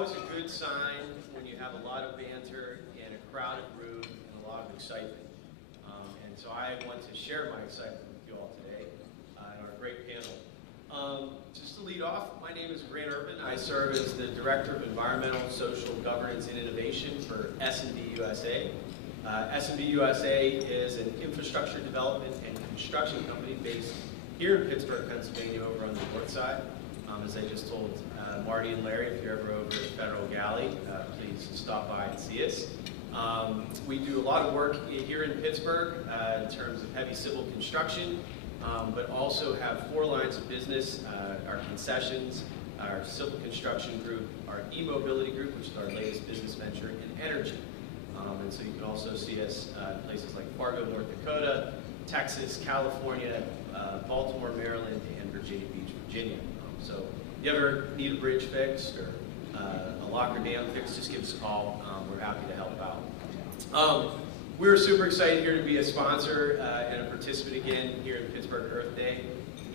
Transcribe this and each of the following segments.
always a good sign when you have a lot of banter and a crowded room and a lot of excitement. And so I want to share my excitement with you all today in our great panel. Just to lead off, my name is Ervin. I serve as the Director of Environmental, Social, Governance, and Innovation for S&D USA. S&D USA is an infrastructure development and construction company based here in Pittsburgh, Pennsylvania, over on the north side. As I just told Marty and Larry, if you're ever over at Federal Galley, please stop by and see us. We do a lot of work here in Pittsburgh in terms of heavy civil construction, but also have 4 lines of business: our concessions, our civil construction group, our e-mobility group, which is our latest business venture, and energy. And so you can also see us in places like Fargo, North Dakota, Texas, California, Baltimore, Maryland, and Virginia Beach, Virginia. So if you ever need a bridge fixed or a locker dam fixed, just give us a call. We're happy to help out. We're super excited here to be a sponsor and a participant again here at Pittsburgh Earth Day,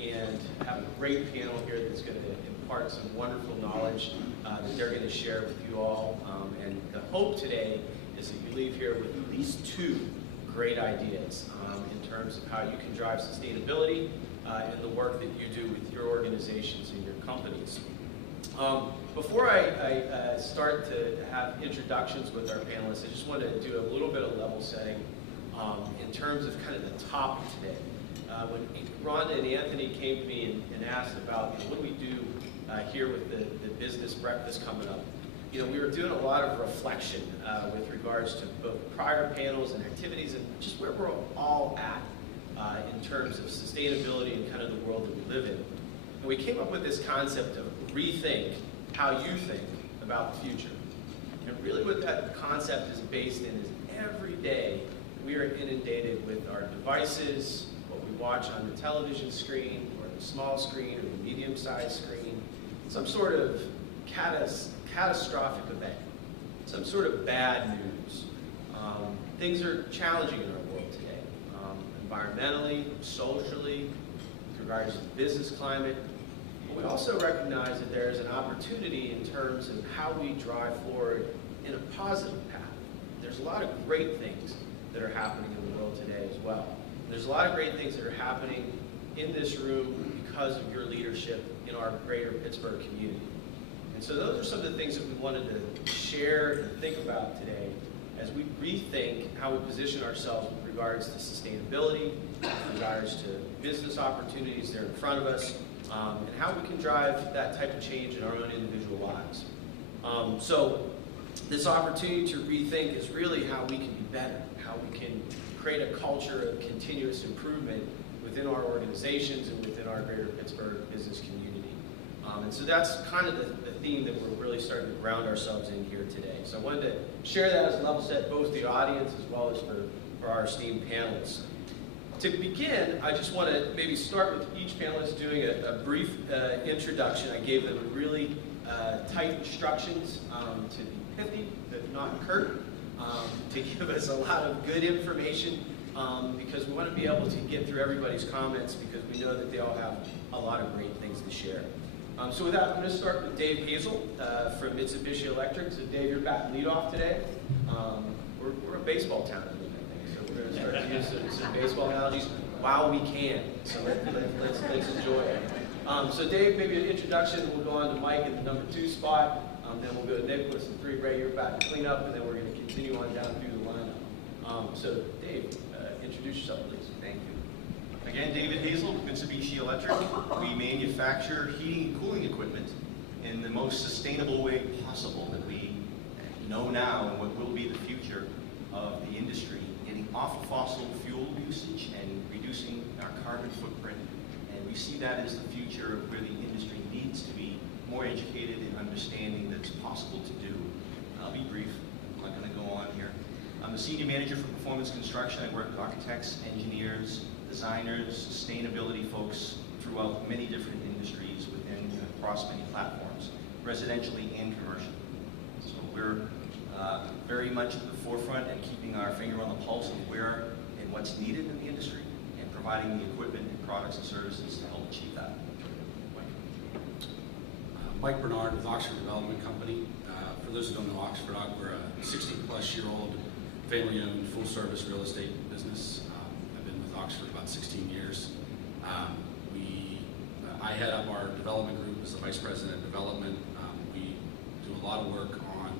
and have a great panel here that's going to impart some wonderful knowledge that they're going to share with you all. And the hope today is that you leave here with at least 2 great ideas in terms of how you can drive sustainability in the work that you do with your organizations and your companies. Before I start to have introductions with our panelists, I just want to do a little bit of level setting in terms of kind of the topic today. When Rhonda and Anthony came to me and asked about what do we do here with the business breakfast coming up, we were doing a lot of reflection with regards to both prior panels and activities and just where we're all at in terms of sustainability and kind of the world that we live in. And we came up with this concept of rethink how you think about the future. And really what that concept is based in is every day we are inundated with our devices, what we watch on the television screen or the small screen or the medium-sized screen, some sort of catastrophic event, some sort of bad news. Things are challenging in our world today, environmentally, socially, with regards to the business climate. But we also recognize that there is an opportunity in terms of how we drive forward in a positive path. There's a lot of great things that are happening in the world today as well. And there's a lot of great things that are happening in this room because of your leadership in our greater Pittsburgh community. And so those are some of the things that we wanted to share and think about today as we rethink how we position ourselves with regards to sustainability, with regards to business opportunities that are in front of us, and how we can drive that type of change in our own individual lives. So this opportunity to rethink is really how we can be better, how we can create a culture of continuous improvement within our organizations and within our greater Pittsburgh business community. And so that's kind of the theme that we're really starting to ground ourselves in here today. So I wanted to share that as a level set, both the audience as well as for our esteemed panelists. To begin, I just want to maybe start with each panelist doing a brief introduction. I gave them really tight instructions to be pithy, but not curt, to give us a lot of good information because we want to be able to get through everybody's comments because we know that they all have a lot of great things to share. So with that, I'm going to start with Dave Hazel from Mitsubishi Electric. So Dave, you're batting lead off today. We're a baseball town, I think, so we're going to start to use some baseball analogies while we can. So let's enjoy it. So Dave, maybe an introduction. We'll go on to Mike in the number 2 spot. Then we'll go to Nick with some 3. Ray, you're batting cleanup, and then we're going to continue on down through the lineup. So Dave, introduce yourself, please. Thank you. Again, David Hazel, Mitsubishi Electric. We manufacture heating and cooling equipment in the most sustainable way possible that we know now and what will be the future of the industry, getting off of fossil fuel usage and reducing our carbon footprint. And we see that as the future of where the industry needs to be more educated in understanding that it's possible to do. I'll be brief. I'm not going to go on here. I'm the Senior Manager for Performance Construction. I work with architects, engineers, designers, sustainability folks throughout many different industries within and across many platforms, residentially and commercially. So we're very much at the forefront and keeping our finger on the pulse of where and what's needed in the industry and providing the equipment and products and services to help achieve that. Mike Barnard with Oxford Development Company. For those who don't know Oxford, we're a 60-plus-year-old family-owned full-service real estate business. I've been with Oxford about 16 years. I head up our development group as the Vice President of Development. We do a lot of work on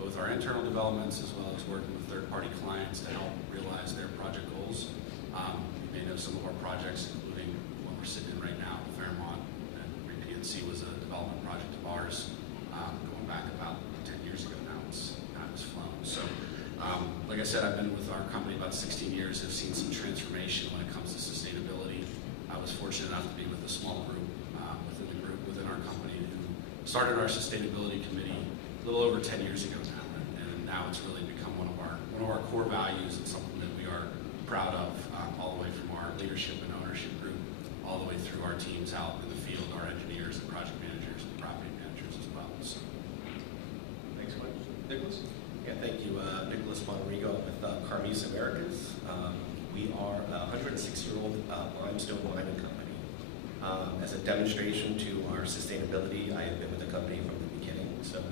both our internal developments as well as working with third-party clients to help realize their project goals. You may know some of our projects, including what we're sitting in right now, Fairmont, and PNC was a development project of ours going back about 10 years ago now. It's kind of flown. So, like I said, I've been with our company about 16 years. I've seen some transformation when it comes to sustainability. I was fortunate enough to be with a small group within our company who started our sustainability committee a little over 10 years ago now, and now it's really become one of our core values and something that we are proud of, all the way from our leadership and ownership group, all the way through our teams out in the field, our engineers and project managers and property managers as well. So. Thanks, Mike. Nicholas? Yeah, thank you. Nicholas Bonarrigo with Carmeuse Americas. We are a 106-year-old limestone mining company. As a demonstration to our sustainability, I have been with the company from the beginning, so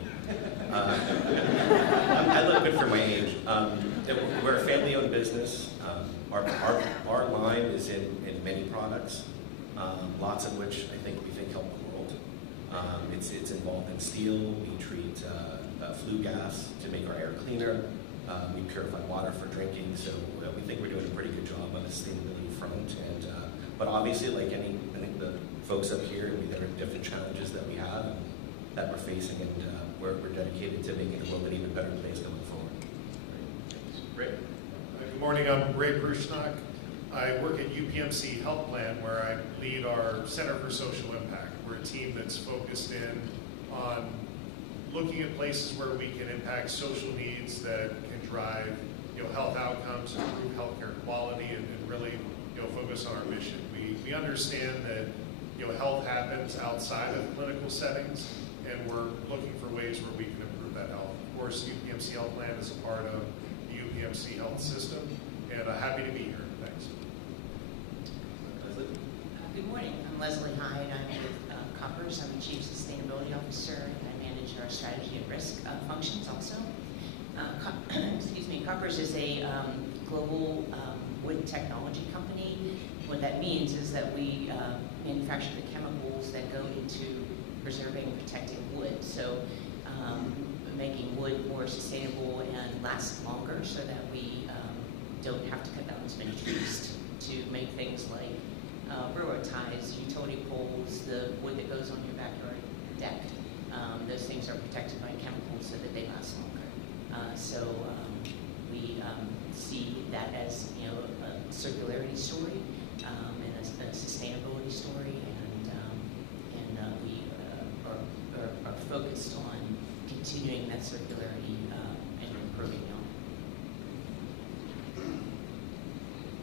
I look good for my age. We're a family-owned business. Our line is in many products, lots of which I think help the world. It's involved in steel. We treat flue gas to make our air cleaner. We purify water for drinking, so we think we're doing a pretty good job on the sustainability front. And but obviously, like I think the folks up here, there are different challenges that we have and that we're facing, and we're dedicated to making the world an even better place going forward. Great. Good morning, I'm Ray Prushnok. I work at UPMC Health Plan, where I lead our Center for Social Impact. We're a team that's focused in on looking at places where we can impact social needs that can drive health outcomes, improve healthcare quality, and really focus on our mission. We understand that health happens outside of clinical settings, and we're looking for ways where we can improve that health. Of course, UPMC Health Plan is a part of the UPMC health system, and I'm happy to be here. Thanks. Leslie? Good morning. I'm Leslie Hyde. I'm with Koppers. I'm the Chief Sustainability Officer, and I manage our strategy and risk functions also. Excuse me. Koppers is a global wood technology company. What that means is that we manufacture the chemicals that go into preserving and protecting wood. So making wood more sustainable and last longer so that we don't have to cut down as many trees to make things like railroad ties, utility poles, the wood that goes on your backyard deck. Those things are protected by chemicals so that they last longer. So we see that as a circularity story and a sustainability story, and we are focused on continuing that circularity and improving it.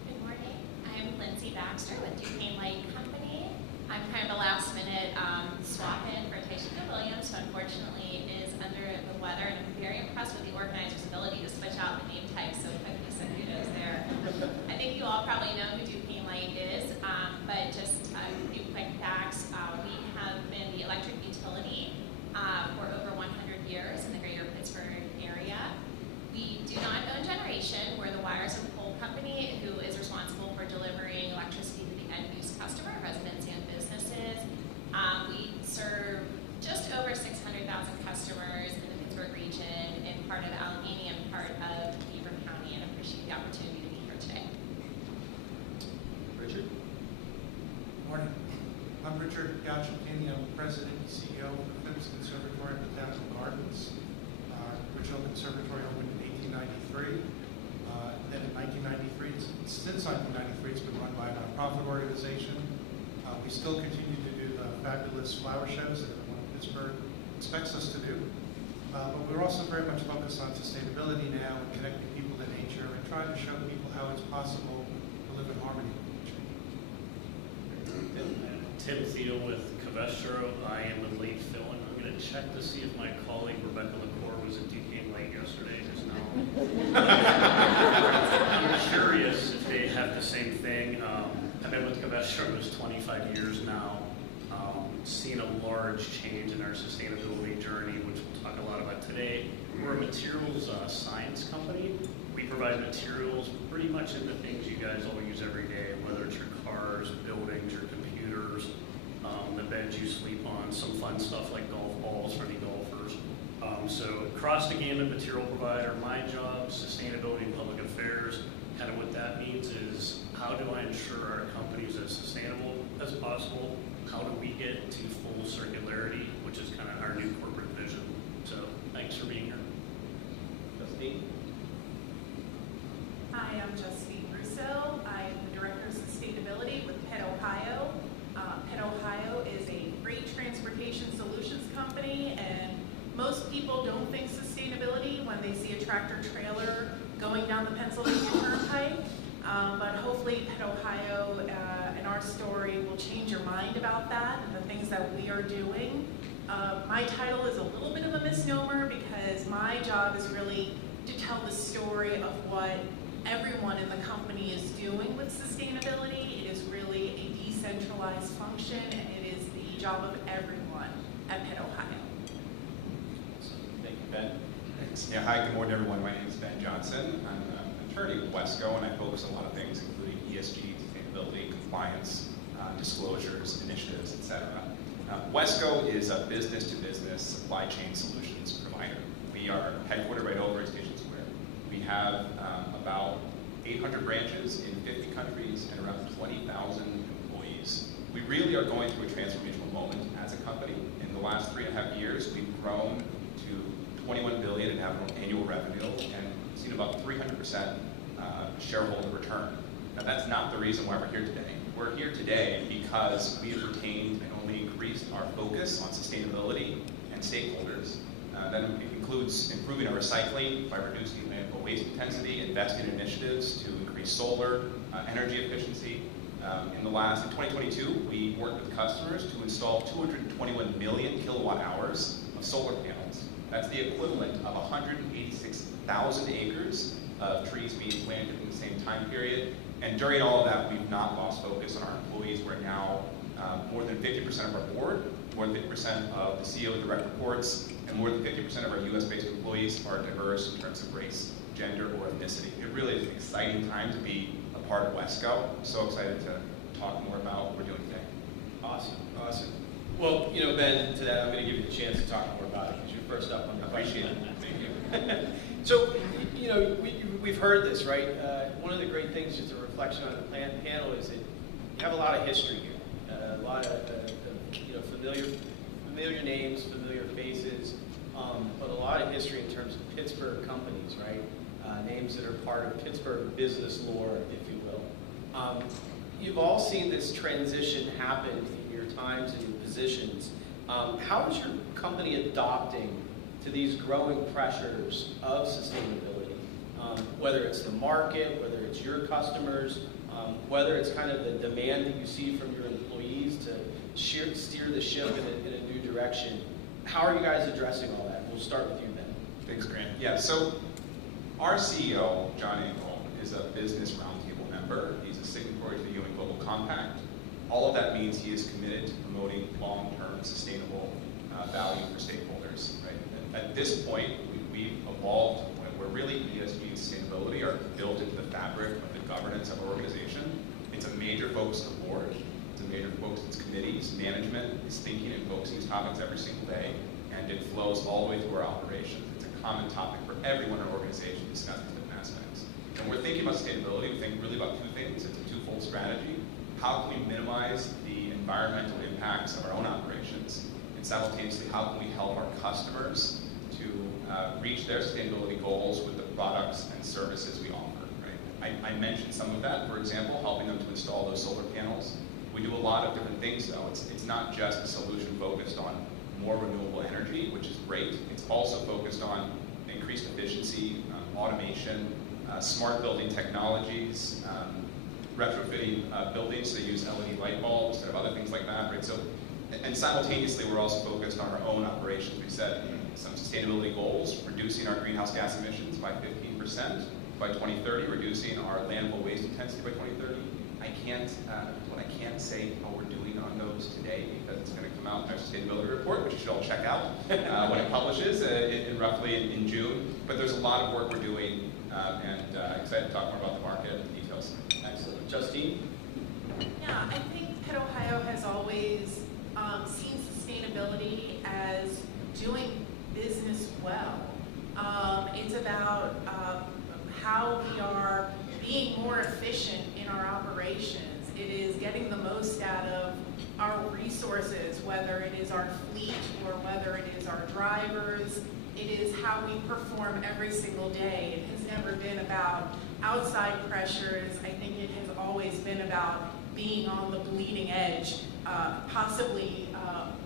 Good morning. I'm Lindsay Baxter with Duquesne Light Company. I'm kind of a last-minute swap-in for Tishekia Williams, who unfortunately is under the weather, and I'm very impressed with the organizer's ability to switch out the name type so quickly, so kudos there. I think you all probably know who Duquesne Light is, but just a few quick facts. We have been the electric utility for over 100 years in the greater Pittsburgh area. We do not own generation. We're the wires and pole company who is responsible for delivering electricity to the end-use customer, residents and businesses. We serve just over 600,000 customers in the Pittsburgh region and part of Allegheny and part of Beaver County, and appreciate the opportunity to be here today. Richard? Morning. I'm Richard Piacentini. I'm President and CEO of the Phipps Conservatory and Botanical Gardens. Original conservatory opened in 1893. Then in 1993, since 1993, it's been run by a nonprofit organization. We still continue to do the fabulous flower shows that everyone in Pittsburgh expects us to do. But we're also very much focused on sustainability now and connecting people to nature and trying to show people how it's possible to live in harmony with nature. Tim Thiel with Covestro. I am a late fill-in. I'm going to check to see if my colleague Rebecca Lucore was at Duquesne late yesterday. Just now. I'm curious if they have the same thing. I've been with Covestro almost 25 years now. seen a large change in our sustainability journey, which we'll talk a lot about today. We're a materials science company. We provide materials pretty much into things you guys all use every day, whether it's your cars, buildings, your computers, the beds you sleep on, some fun stuff like golf balls for any golfers. So across the gamut material provider, my job, sustainability and public affairs, kind of what that means is how do I ensure our company is as sustainable as possible? How do we get to full circularity, which is kind of our new corporate vision. So thanks for being here. Justine? Hi, I'm Justine Russo. I'm the Director of Sustainability with Pitt, Ohio. Pitt, Ohio is a freight transportation solutions company, and most people don't think sustainability when they see a tractor trailer going down the Pennsylvania Turnpike. But hopefully Pitt, Ohio and our story will change your mind about that and the things that we are doing. My title is a little bit of a misnomer because my job is really to tell the story of what everyone in the company is doing with sustainability. It is really a decentralized function, and it is the job of everyone at Pitt, Ohio. Thank you, Ben. Thanks. Yeah, hi, good morning, everyone. My name is Ben Johnson. I'm an attorney with Wesco, and I focus on a lot of things, including ESG, sustainability, compliance, disclosures, initiatives, etc. Wesco is a business-to-business supply chain solutions provider. We are headquartered right over at Station Square. We have about 800 branches in 50 countries and around 20,000 employees. We really are going through a transformational moment as a company. In the last 3.5 years, we've grown to 21 billion in annual revenue and seen about 300% shareholder return. Now, that's not the reason why we're here today. We're here today because we have retained and only increased our focus on sustainability and stakeholders. That includes improving our recycling by reducing landfill waste intensity, investing in initiatives to increase solar energy efficiency. In 2022, we worked with customers to install 221 million kilowatt hours of solar panels. That's the equivalent of 186,000 acres of trees being planted in the same time period. And during all of that, we've not lost focus on our employees. We're now more than 50% of our board, more than 50% of the CEO direct reports, and more than 50% of our US-based employees are diverse in terms of race, gender, or ethnicity. It really is an exciting time to be a part of Wesco. I'm so excited to talk more about what we're doing today. Awesome, awesome. Well, you know, Ben, to that, I'm going to give you the chance to talk more about it because you're first up on the question. Appreciate it. Thank you. So, you know, we've heard this, right? One of the great things, just a reflection on the panel, is that you have a lot of history here, a lot of you know, familiar names, familiar faces, but a lot of history in terms of Pittsburgh companies, right? Names that are part of Pittsburgh business lore, if you will. You've all seen this transition happen in your times and your positions. How is your company adopting to these growing pressures of sustainability? Whether it's the market, whether it's your customers, whether it's kind of the demand that you see from your employees to steer the ship in a new direction. How are you guys addressing all that? We'll start with you, Ben. Thanks, Grant. Yeah, so our CEO, John Engel, is a business roundtable member. He's a signatory to the UN Global Compact. All of that means he is committed to promoting long-term sustainable value for stakeholders. Right? At this point, we've evolved where really ESG and sustainability are built into the fabric of the governance of our organization. It's a major focus of the board. It's a major focus of its committees. Management is thinking and focusing these topics every single day, and it flows all the way through our operations. It's a common topic for everyone in our organization to discuss these different aspects. And we're thinking about sustainability, we think really about two things. It's a twofold strategy. How can we minimize the environmental impacts of our own operations? And simultaneously, how can we help our customers to reach their sustainability goals with the products and services we offer? Right? I mentioned some of that, for example, helping them to install those solar panels. We do a lot of different things, though. It's not just a solution focused on more renewable energy, which is great. It's also focused on increased efficiency, automation, smart building technologies, retrofitting buildings to use LED light bulbs instead of other things like that, right? So, and simultaneously, we're also focused on our own operations. We set some sustainability goals, reducing our greenhouse gas emissions by 15% by 2030, reducing our landfill waste intensity by 2030, What I can't say how we're doing on those today, because it's going to come out in our sustainability report, which you should all check out when it publishes roughly in June. But there's a lot of work we're doing, and excited to talk more about the market and the details. Excellent. Justine? Yeah, I think Pitt, Ohio has always seen sustainability as doing business well. It's about how we are being more efficient in our operations. It is getting the most out of our resources, whether it is our fleet or whether it is our drivers. It is how we perform every single day. It has never been about outside pressures. I think it has always been about being on the bleeding edge, possibly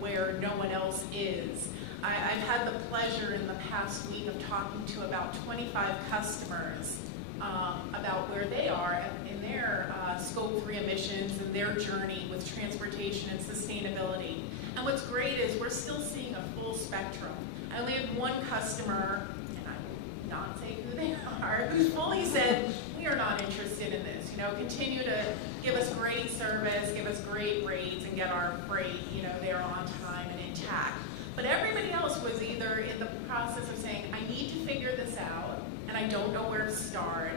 where no one else is. I've had the pleasure in the past week of talking to about 25 customers about where they are in their Scope 3 emissions and their journey with transportation and sustainability. And what's great is we're still seeing a full spectrum. I only had one customer, and I will not say who they are, who's fully said, we are not interested in this. You know, continue to give us great service, give us great rates, and get our freight, you know, there on time and intact. But everybody else was either in the process of saying, I need to figure this out, and I don't know where to start,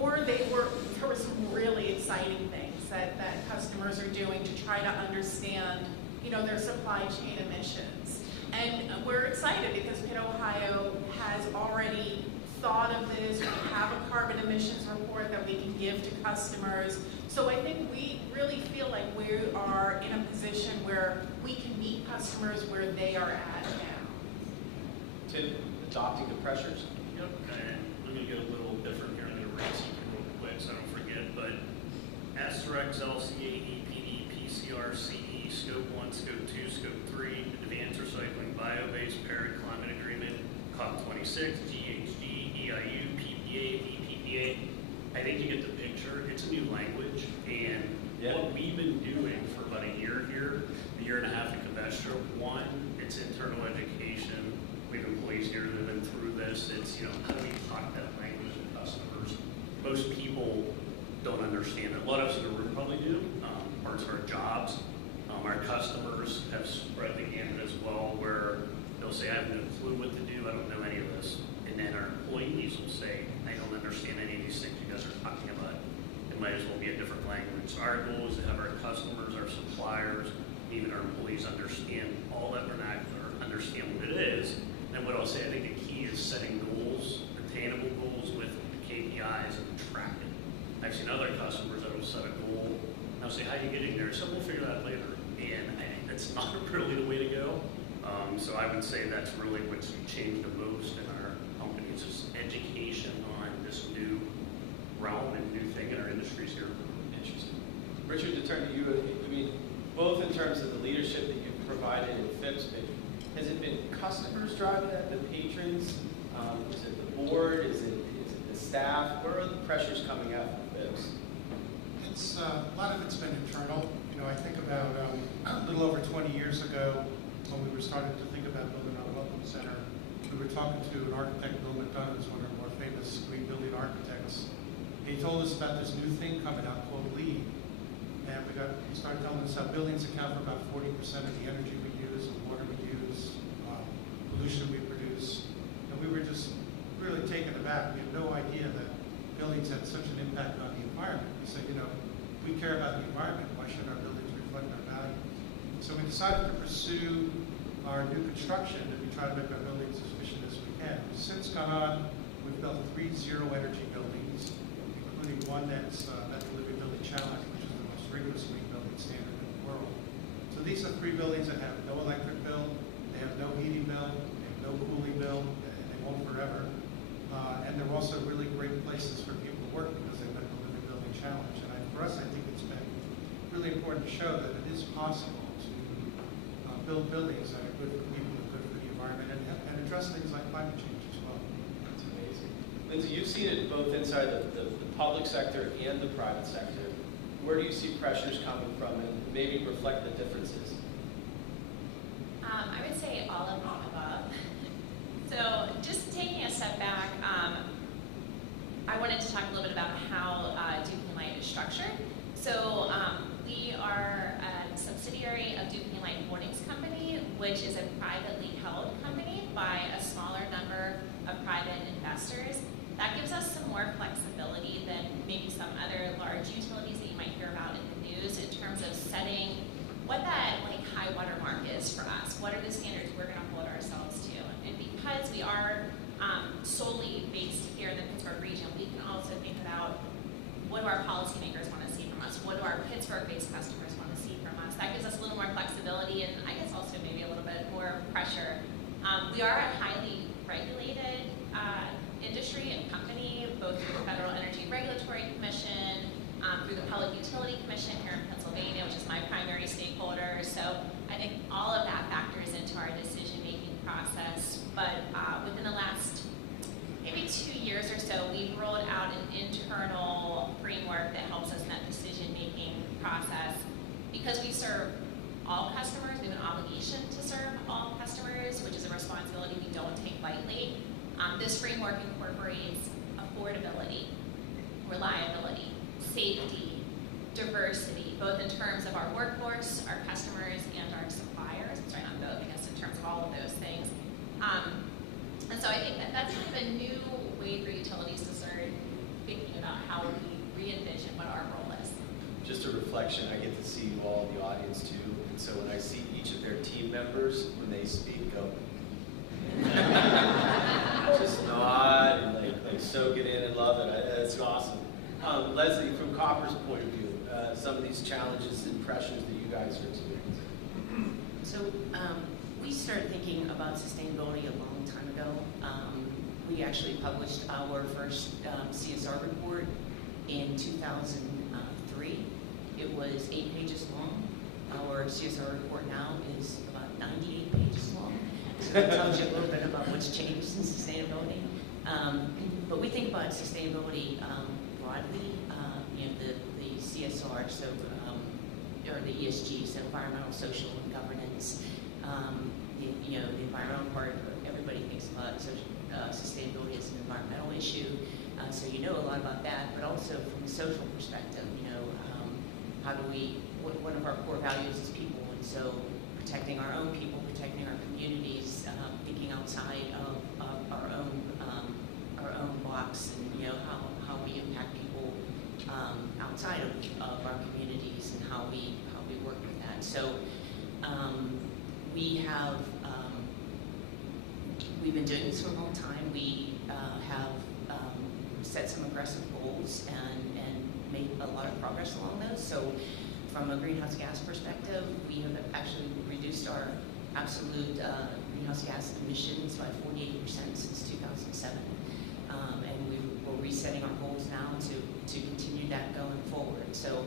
or there were some really exciting things that customers are doing to try to understand, you know, their supply chain emissions. And we're excited because Pitt, Ohio has already thought of this. We have a carbon emissions report that we can give to customers. So I think we really feel like we are in a position where we can meet customers where they are at now. Tim, adopting the pressures? Yep, and I'm going to get a little different here. I'm going to read something real quick so I don't forget, but SREX, LCA, EPD, PCR, CE, Scope 1, Scope 2, Scope 3, Advanced Recycling, Bio-Based, Paris Climate Agreement, COP26, GHG, EIU, PPA, EPPA. I think you get the picture. It's a new language, and what we've been doing for about a year here, a year and a half at Covestro, one, it's internal education. We have employees here that have been through this. It's, you know, how do we talk that language to customers? Most people don't understand it. A lot of us in the room probably do. Parts of our jobs. Our customers have spread the gamut as well, where they'll say, I have no clue what to do. I don't know any of this. And then our employees will say, I don't understand any of these things you guys are talking about. It might as well be a different language. So our goal is to have our customers, our suppliers, even our employees understand all that vernacular, understand what it is. And what I'll say, I think the key is setting goals, attainable goals with the KPIs and tracking. I've seen other customers that will set a goal, and I'll say, how are you getting there? So we'll figure that later. And I think that's not really the way to go. So I would say that's really what's changed the most in our company, is just education on this new realm and new thing in our industries here. Interesting. Richard, to turn to you, I mean, both in terms of the leadership that you've provided in Phipps, has it been customers driving that, the patrons? Is it the board? Is it the staff? Where are the pressures coming out from Phipps? It's a lot of it's been internal. You know, I think about a little over 20 years ago, when we were starting to think about building our welcome center, we were talking to an architect, Bill McDonough, who's one of our more famous green building architects. He told us about this new thing coming out called LEED. And he started telling us how buildings account for about 40% of the energy we use, the water we use, pollution we produce. And we were just really taken aback. We had no idea that buildings had such an impact on the environment. We said, you know, if we care about the environment, why should our buildings reflect our value? So we decided to pursue our new construction, and we try to make our buildings as efficient as we can. We've since gone on, we've built 3 zero-energy buildings, including one that's at the Living Building Challenge, which is the most rigorous green building standard in the world. So these are 3 buildings that have no electric bill, they have no heating bill, they have no cooling bill, and they won't forever. And they're also really great places for people to work because they've met the Living Building Challenge. And for us, I think it's been really important to show that it is possible to build buildings that are good for people and good for the environment, and address things like climate change as well. That's amazing. Lindsay, you've seen it both inside the public sector and the private sector. Where do you see pressures coming from, and maybe reflect the differences? I would say all of the above. So just taking a step back, I wanted to talk a little bit about how Duquesne Light is structured. So investors. That gives us some more flexibility than maybe some other large utilities that you might hear about in the news in terms of setting what that like high water mark is for us. What are the standards we're going to hold ourselves to? And because we are solely based here in the Pittsburgh region, we can also think about what do our policymakers want to see from us? What do our Pittsburgh-based customers want to see from us? That gives us a little more flexibility and I guess also maybe a little bit more pressure. We are a highly regulated industry and company, both through the Federal Energy Regulatory Commission, through the Public Utility Commission here in Pennsylvania, which is my primary stakeholder. So I think all of that factors into our decision-making process. But within the last maybe 2 years or so, we've rolled out an internal framework that helps us in that decision-making process. Because we serve all customers, we have an obligation to serve all customers, which is a responsibility we don't take lightly. This framework incorporates affordability, reliability, safety, diversity, both in terms of our workforce, our customers, and our suppliers. Sorry, not both, I guess in terms of all of those things. And so I think that that's kind of a new way for utilities to start thinking about how we re-envision what our role is. Just a reflection, I get to see you all in the audience too, and so when I see each of their team members, when they speak, go, just nod and like soak it in and love it. It's awesome. Leslie, from Koppers' point of view, some of these challenges and pressures that you guys are experiencing. So we started thinking about sustainability a long time ago. We actually published our first CSR report in 2003. It was 8 pages long. Our CSR report now is about 98 pages long. So that tells you a little bit about what's changed in sustainability. But we think about sustainability broadly. The CSR, so or the ESG, so environmental, social, and governance. The environmental part, everybody thinks about sustainability as an environmental issue. So you know a lot about that, but also from a social perspective, how do we, one of our core values is people, and so protecting our own people, protecting our communities, thinking outside of our own box, and how we impact people outside of our communities and how we work with that. So we've been doing this for a long time. We have set some aggressive goals and made a lot of progress along those. So from a greenhouse gas perspective, we have actually reduced our absolute greenhouse gas emissions by 48% since 2007. And we're resetting our goals now to continue that going forward. So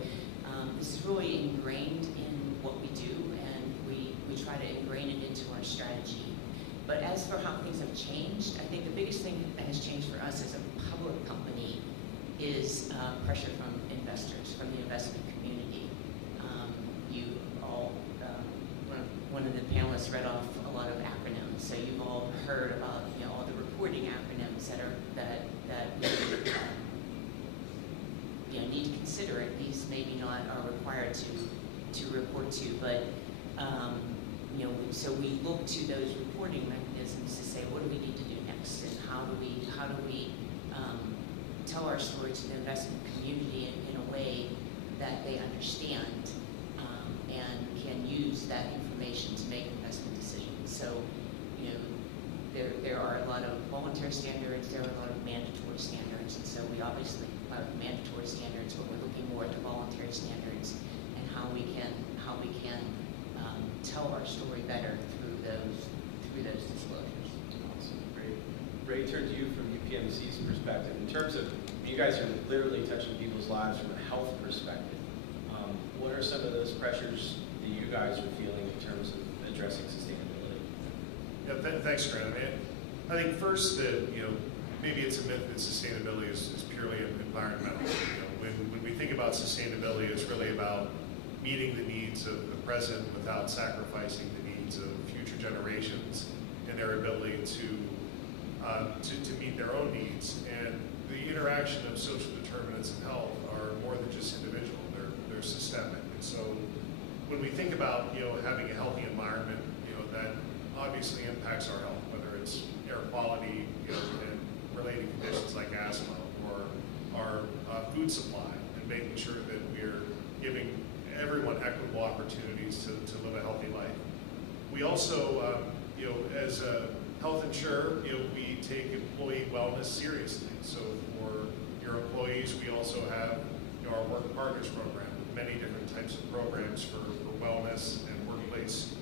this is really ingrained in what we do, and we try to ingrain it into our strategy. But as for how things have changed, I think the biggest thing that has changed for us as a public company is pressure from investors, from the investment community. You all, one of the panelists read off a lot of acronyms, so you've all heard about all the reporting acronyms that we need to consider, and these maybe not are required to report to, but so we look to those reporting mechanisms to say, what do we need to do next, and how do we tell our story to the investment community in a way that they understand and can use that information to make investment decisions. So, there are a lot of voluntary standards, there are a lot of mandatory standards, and so we obviously are mandatory standards, but we're looking more at the voluntary standards and how we can tell our story better through those disclosures. Awesome, great. Ray, turn to you from UPMC's perspective. In terms of, you guys are literally touching people's lives from a health perspective. What are some of those pressures that you guys are feeling in terms of addressing sustainability? Yeah, thanks, Grant. I think first that maybe it's a myth that sustainability is purely environmental. When we think about sustainability, it's really about meeting the needs of the present without sacrificing the needs of future generations and their ability to meet their own needs. And the interaction of social determinants of health are more than just individual; they're systemic. And so, when we think about having a healthy environment, that obviously impacts our health, whether it's air quality and relating everyone equitable opportunities to live a healthy life. We also, as a health insurer, we take employee wellness seriously. So for your employees, we also have our Work Partners program with many different types of programs for wellness and workplace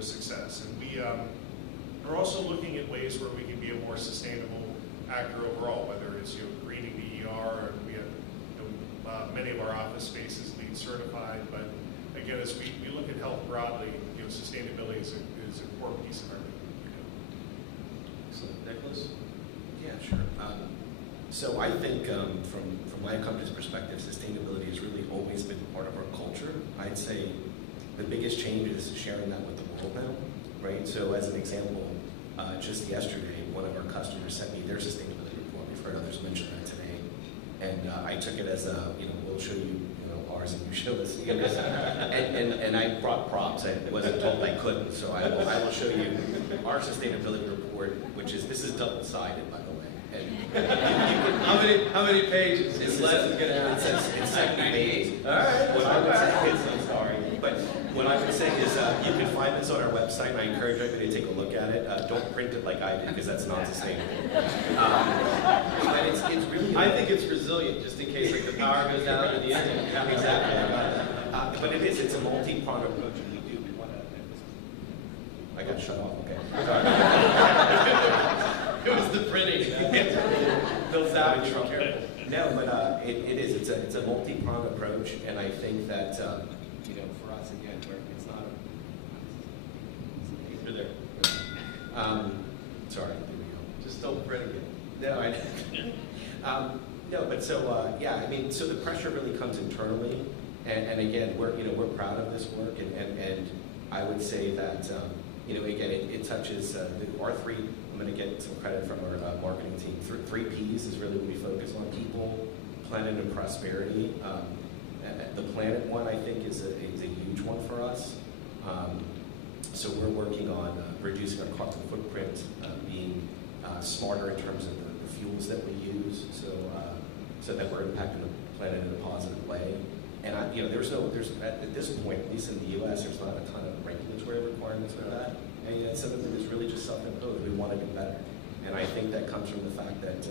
success. And we are also looking at ways where we can be a more sustainable actor overall, whether it's greening the ER, or we have many of our office spaces LEED certified. But again, as we look at health broadly, sustainability is a core piece of everything we do. Excellent. Nicholas? Yeah, sure. So I think from my company's perspective, sustainability has really always been part of our culture. I'd say the biggest change is sharing that with the world now, right? So as an example, just yesterday, one of our customers sent me their sustainability report. We've heard others mention that today. And I took it as we'll show you, ours and you show us. And I brought props. I wasn't told I couldn't, so I will show you our sustainability report, this is double-sided, by the way. And How many pages? It's less than gonna have. It's 98. All right. What I would say is, I'm sorry, but what I would say is you can find this on our website, and I encourage everybody to take a look at it. Don't print it like I did, because that's not sustainable. But it's really. I think it's resilient, just in case like the power goes down in the internet. Yeah, exactly. But it's a multi-pronged approach, and we want to. I got shut off. Okay. It was the printing. Bill Savage. No, but it is. It's a multi-pronged approach, and I think that for us again, where it's not a. You're there. Sorry. There we go. Just don't print again. No, I. No, but so so the pressure really comes internally, and again, we're proud of this work, and I would say that again it touches our three. I'm going to get some credit from our marketing team. Three P's is really what we focus on: people, planet, and prosperity. The planet one, I think, is a huge one for us. So we're working on reducing our carbon footprint, being smarter in terms of the fuels that we use, so that we're impacting the planet in a positive way. And there's at this point, at least in the U.S., there's not a ton of regulatory requirements for that. And some of it is really just self-imposed. We want to do better. And I think that comes from the fact that,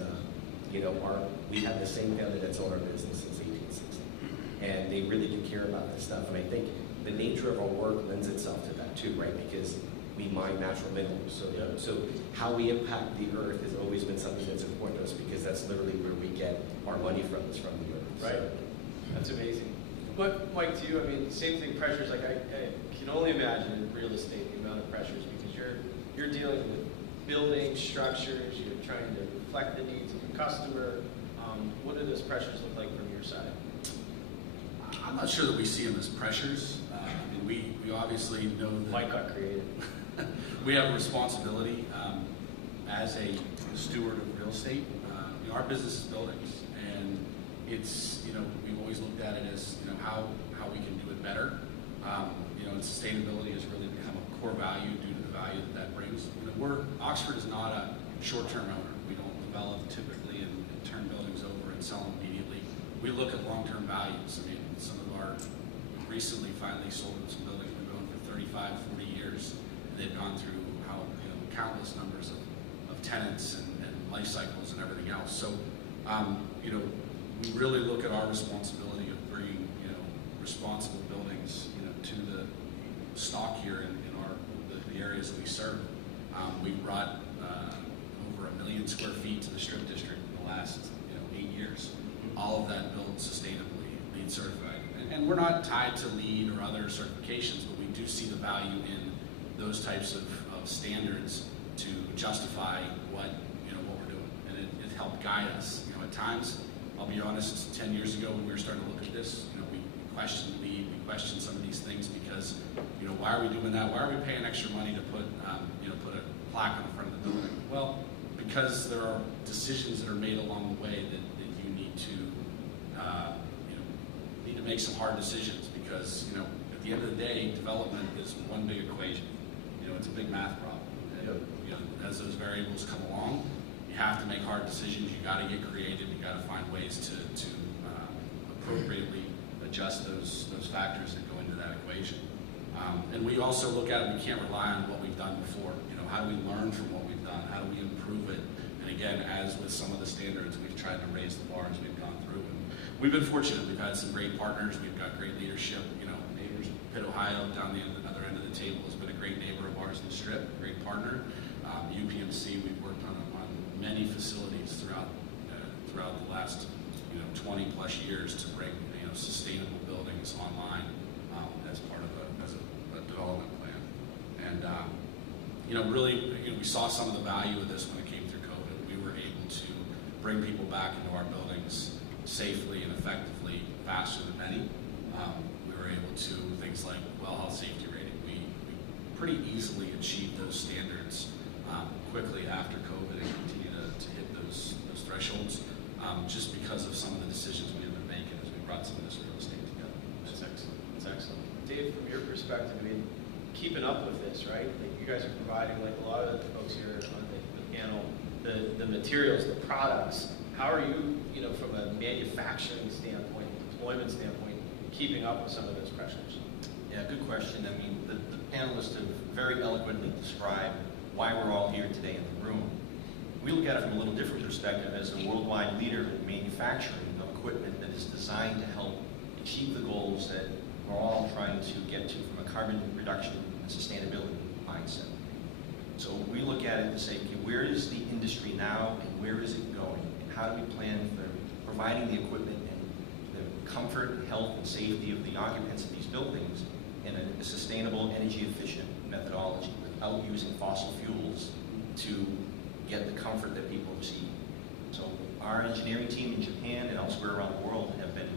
we have the same family that's owned our business since 1860. And they really do care about this stuff. And I think the nature of our work lends itself to that too, right? Because we mine natural minerals. So how we impact the earth has always been something that's important to us, because that's literally where we get our money from, is from the earth. Right. That's amazing. But Mike, to you, same thing, pressures, like I can only imagine in real estate the amount of pressures, because you're dealing with buildings, structures, you're trying to reflect the needs of your customer. What do those pressures look like from your side? I'm not sure that we see them as pressures. We obviously know that Mike got creative. we have a responsibility as a steward of real estate. Our business is buildings, and it's we've always looked at it as how we can do it better. And sustainability has really become a core value due to the value that brings. Oxford is not a short-term owner. We don't develop typically and turn buildings over and sell them immediately. We look at long-term values. We've recently finally sold some buildings we've owned for 35, 40 years. And they've gone through countless numbers of tenants and life cycles and everything else. So, we really look at our responsibility of bringing, responsible buildings, to the stock here in the areas that we serve. We've brought over 1 million square feet to the Strip District in the last 8 years. All of that built sustainably, LEED certified. And we're not tied to LEED or other certifications, but we do see the value in those types of standards to justify what we're doing. And it helped guide us. At times, I'll be honest, 10 years ago when we were starting to look at this, we questioned LEED, we questioned some of these things because, why are we doing that? Why are we paying extra money to put a plaque on the front of the building? Well, because there are decisions that are made along the way that you need to make some hard decisions, because at the end of the day, development is one big equation. It's a big math problem. And, as those variables come along, you have to make hard decisions. You got to get creative. You got to find ways to appropriately adjust those factors that go into that equation. And we also look at it, we can't rely on what we've done before. How do we learn from what we've done? How do we improve it? And again, as with some of the standards, we've tried to raise the bar as we've gone through. And we've been fortunate. We've had some great partners. We've got great leadership. Neighbors, Pitt, Ohio, down the other end of the table has been a great neighbor of ours in the Strip, a great partner. UPMC, we've worked on many facilities throughout the last 20 plus years to bring sustainable buildings online as part of a development plan. And really, we saw some of the value of this when it came through COVID. We were able to bring people back into our buildings safely and effectively faster than many. We were able to, things like well health safety rating, we pretty easily achieved those standards quickly after COVID and continue to hit those thresholds just because of some of the decisions we have been making as we brought some of this real estate together. That's excellent. That's excellent. Dave, from your perspective, keeping up with this, right? Like you guys are providing, like a lot of the folks here on the panel, the materials, the products. How are you, from a manufacturing standpoint, deployment standpoint, keeping up with some of those pressures? Yeah, good question. The panelists have very eloquently described why we're all here today in the room. We look at it from a little different perspective as a worldwide leader in manufacturing of equipment that is designed to help achieve the goals that we're all trying to get to from a carbon reduction and sustainability mindset. So we look at it to say, okay, where is the industry now and where is it going? And how do we plan for providing the equipment and the comfort and health and safety of the occupants of these buildings in a sustainable, energy efficient methodology without using fossil fuels to get the comfort that people receive. So our engineering team in Japan and elsewhere around the world have been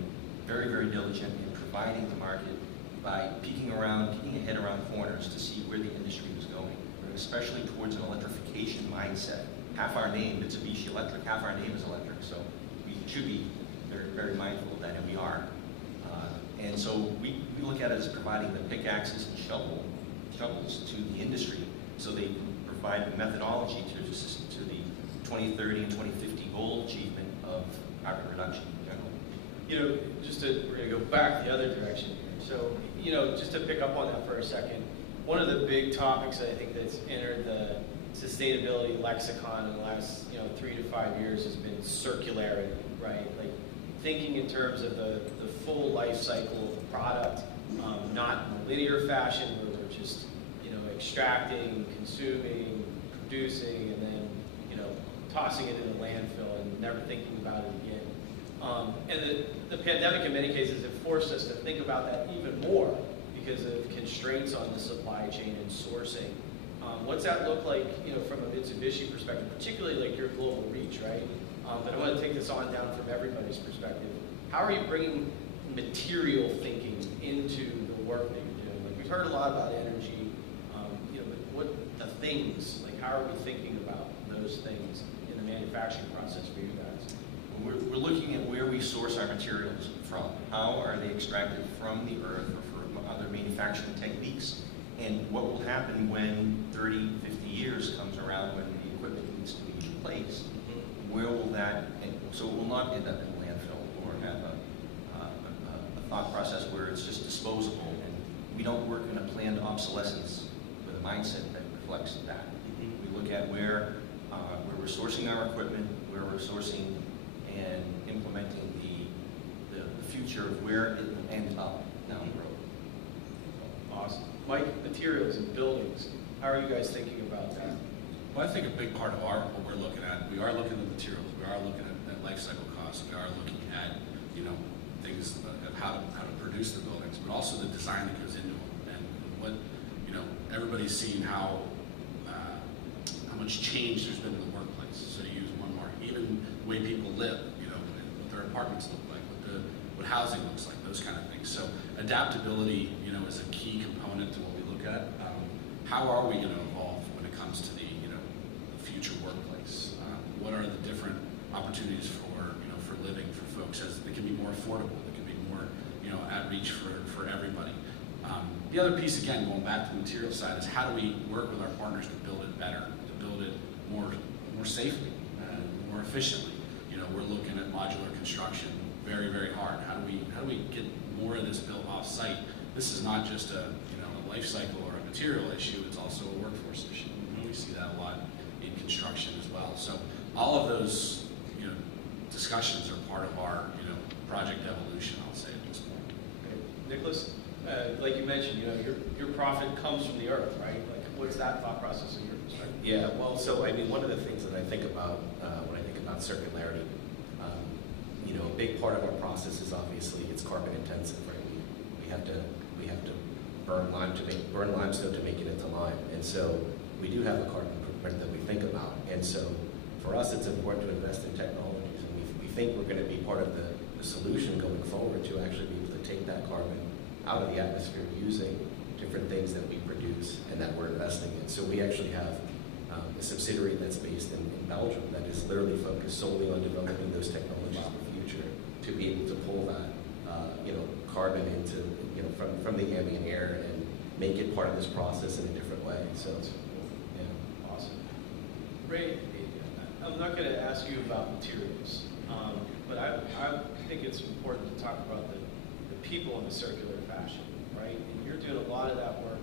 very, very diligent in providing the market by peeking ahead around corners to see where the industry was going, especially towards an electrification mindset. Half our name, Mitsubishi Electric, half our name is electric, so we should be very, very mindful of that, and we are. And so we look at it as providing the pickaxes and shovels to the industry so they can provide the methodology to the 2030 and 2050 goal achievement of carbon reduction in general. We're going to go back the other direction here. So, just to pick up on that for a second, one of the big topics I think that's entered the sustainability lexicon in the last 3 to 5 years has been circularity, right? Like thinking in terms of the full life cycle of the product, not in a linear fashion where we're just extracting, consuming, producing, and then tossing it in the landfill and never thinking about it again. And the pandemic in many cases have forced us to think about that even more because of constraints on the supply chain and sourcing. What's that look like, from a Mitsubishi perspective, particularly like your global reach, right? But I want to take this on down from everybody's perspective. How are you bringing material thinking into the work that you're doing? Like we've heard a lot about energy, but what the things, like how are we thinking about those things in the manufacturing process for you guys? We're looking at where we source our materials from. How are they extracted from the earth or from other manufacturing techniques? And what will happen when 30, 50 years comes around when the equipment needs to be replaced? Where will that, so it will not end up in a landfill or have a thought process where it's just disposable. And we don't work in a planned obsolescence with a mindset that reflects that. We look at where we're sourcing our equipment, where we're sourcing and implementing the future of where it will end up down the road. Awesome. Mike, materials and buildings, how are you guys thinking about that? Well, I think a big part of what we're looking at, we are looking at materials, we are looking at life cycle costs, we are looking at, things of how to produce the buildings, but also the design that goes into them. And what, everybody's seen how much change there's been in the workplace. So to use one mark, even the way people live, what their apartments look like, what housing looks like, those kind of things. So adaptability, is a key component to what we look at. How are we going to evolve when it comes to the, future workplace? What are the different opportunities for living for folks as it can be more affordable, it can be more at reach for everybody. The other piece, again, going back to the material side, is how do we work with our partners to build it better, to build it more safely, more efficiently. We're looking at modular construction very, very hard. How do we get more of this built off-site. This is not just a life cycle or a material issue, it's also a workforce issue. We see that a lot in construction as well. So all of those discussions are part of our project evolution, I'll say at this point. Okay. Nicholas, like you mentioned, your profit comes from the earth, right? Like, what's that thought process in your perspective? Yeah, well, so I mean, one of the things that I think about when I think about circularity, a big part of our process is obviously it's carbon intensive, right? We have to burn limestone to make it into lime, and so we do have a carbon footprint that we think about. And so for us, it's important to invest in technologies, and we think we're going to be part of the solution going forward to actually be able to take that carbon out of the atmosphere using different things that we produce and that we're investing in. So we actually have a subsidiary that's based in Belgium that is literally focused solely on developing those technologies in the future to be able to pull that carbon into from the ambient air and make it part of this process in a different way. So yeah. Awesome. Ray, I'm not going to ask you about materials, but I think it's important to talk about the people in a circular fashion, right? And you're doing a lot of that work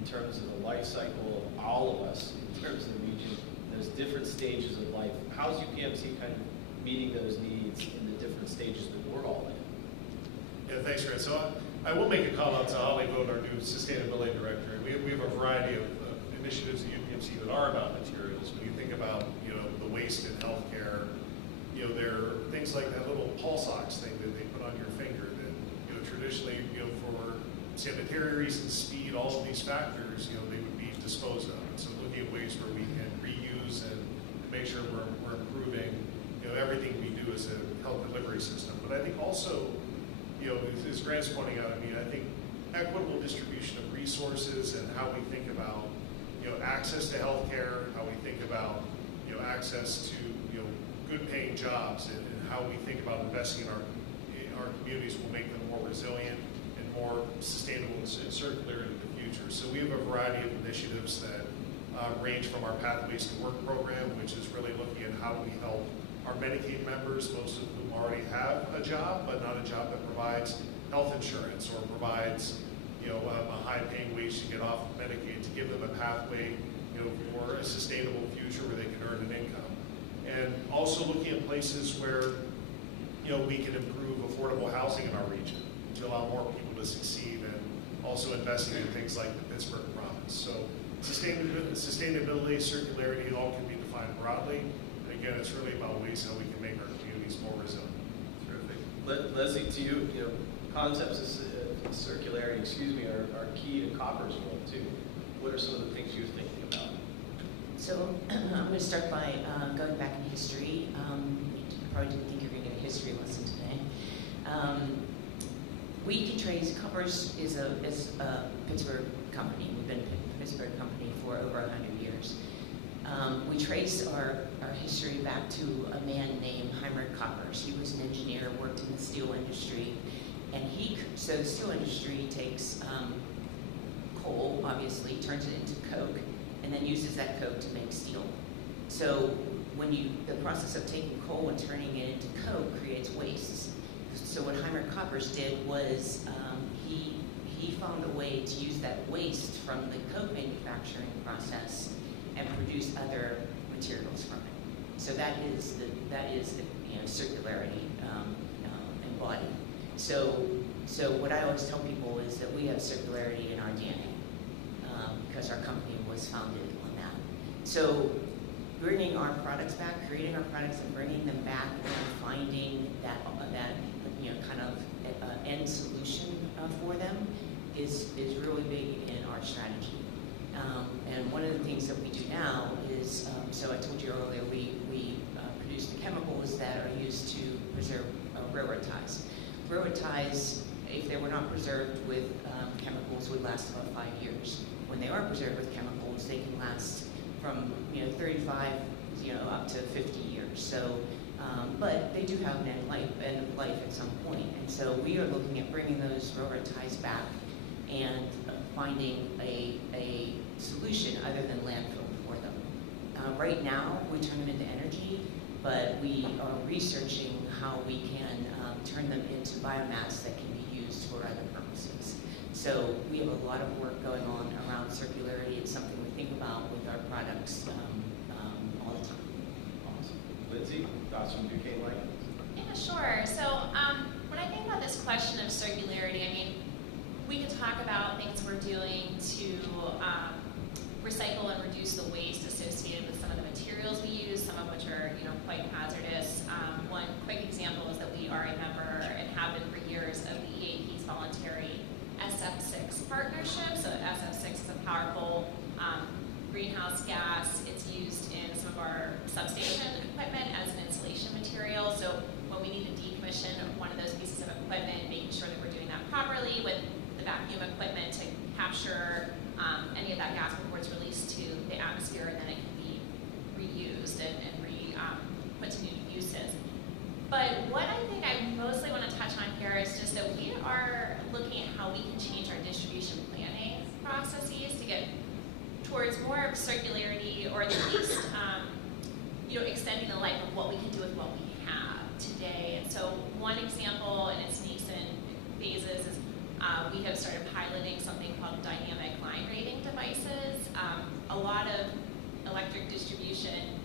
in terms of the life cycle of all of us, in terms of the region, those different stages of life. How's UPMC kind of meeting those needs in the different stages that we're all in? Yeah, thanks, Grant. So I will make a call out to Holly Vogt, our new sustainability director. We have a variety of initiatives at UPMC that are about materials. When you think about the waste in healthcare, there are things like that little pulse ox thing that they put on your finger that traditionally for sanitary reasons, speed, all of these factors, they would be disposed of. And so looking at ways where we can reuse and make sure we're improving everything we do as a health delivery system. But I think also, as Grant's pointing out, I think equitable distribution of resources and how we think about, access to healthcare, how we think about, access to, good paying jobs, and how we think about investing in our communities will make them more resilient and more sustainable and circular in the future. So we have a variety of initiatives that range from our Pathways to Work program, which is really looking at how do we help our Medicaid members, most of whom already have a job, but not a job that provides health insurance or provides a high-paying wage to get off of Medicaid, to give them a pathway for a sustainable future where they can earn an income. And also looking at places where we can improve affordable housing in our region to allow more people to succeed, and also investing in things like the Pittsburgh province. So sustainability, circularity, it all can be defined broadly. And again, it's really about ways how we can make our communities more resilient. Terrific. Leslie, to you, concepts of circularity, are key to Koppers' world too. What are some of the things you're thinking about? So I'm going to start by going back in history. You probably didn't think you were going to get a history lesson today. Koppers is a Pittsburgh company. We've been a Pittsburgh company for over 100 years. We trace our history back to a man named Hyde Koppers. He was an engineer, worked in the steel industry, and so the steel industry takes coal, obviously, turns it into coke, and then uses that coke to make steel. So the process of taking coal and turning it into coke creates waste. So what Hyde Koppers did was he found a way to use that waste from the coke manufacturing process and produce other materials from it. So that is the circularity embodied. So what I always tell people is that we have circularity in our DNA because our company was founded on that. So bringing our products back, creating our products and bringing them back, and finding that kind of end solution for them is really big in our strategy. And one of the things that we do now is, so I told you earlier, we produce the chemicals that are used to preserve railroad ties. Railroad ties, if they were not preserved with chemicals, would last about 5 years. When they are preserved with chemicals, they can last from 35 up to 50 years. So, but they do have an end of life at some point. And so we are looking at bringing those railroad ties back and finding a solution other than landfill for them. Right now, we turn them into energy, but we are researching how we can turn them into biomass that can be used for other purposes. So we have a lot of work going on around circularity. It's something we think about with our products all the time. Awesome. Lindsay, thoughts from Duquesne Light? Yeah, sure. So when I think about this question of circularity, I mean, we could talk about things we're doing to recycle and reduce the waste associated with some of the materials we use, some of which are, quite hazardous. One quick example is that we are a member and have been for years of the EAP's voluntary SF6 partnership. So SF6 is a powerful greenhouse gas. It's used in some of our substation equipment as an insulation material. So when we need to decommission one of those pieces of equipment, making sure that we're doing that properly with the vacuum equipment to capture any of that gas before it's released to the atmosphere, and then it can be reused and put to new uses. But what I think I mostly want to touch on here is just that we are looking at how we can change our distribution planning processes to get towards more of circularity, or at least extending the life of what we can do with what we have today. And so one example in its nascent phases is we have started piloting something called dynamic line rating devices. A lot of electric distribution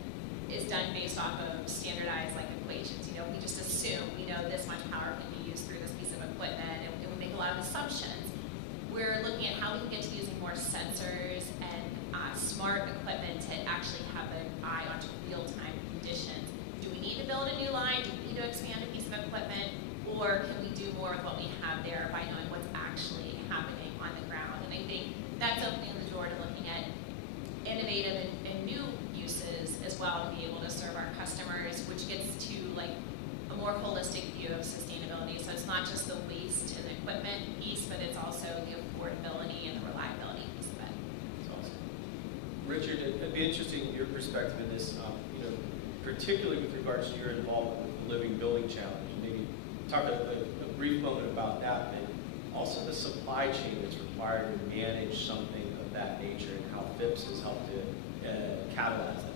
is done based off of standardized equations. We just assume we know this much power can be used through this piece of equipment, and we make a lot of assumptions. We're looking at how we can get to using more sensors and smart equipment to actually have an eye onto real-time conditions. Do we need to build a new line? Do we need to expand a piece of equipment? Or can we do more with what we have there by knowing what's actually happening on the ground? And I think that's opening the door to looking at innovative and new uses as well to be able to serve our customers, which gets to a more holistic view of sustainability. So it's not just the waste and equipment piece, but it's also the affordability and the reliability piece of it. That's awesome. Richard, it'd be interesting your perspective in this, particularly with regards to your involvement with the Living Building Challenge. Maybe talk a brief moment about that, and also the supply chain that's required to manage something of that nature, and how Phipps has helped to catalyze that.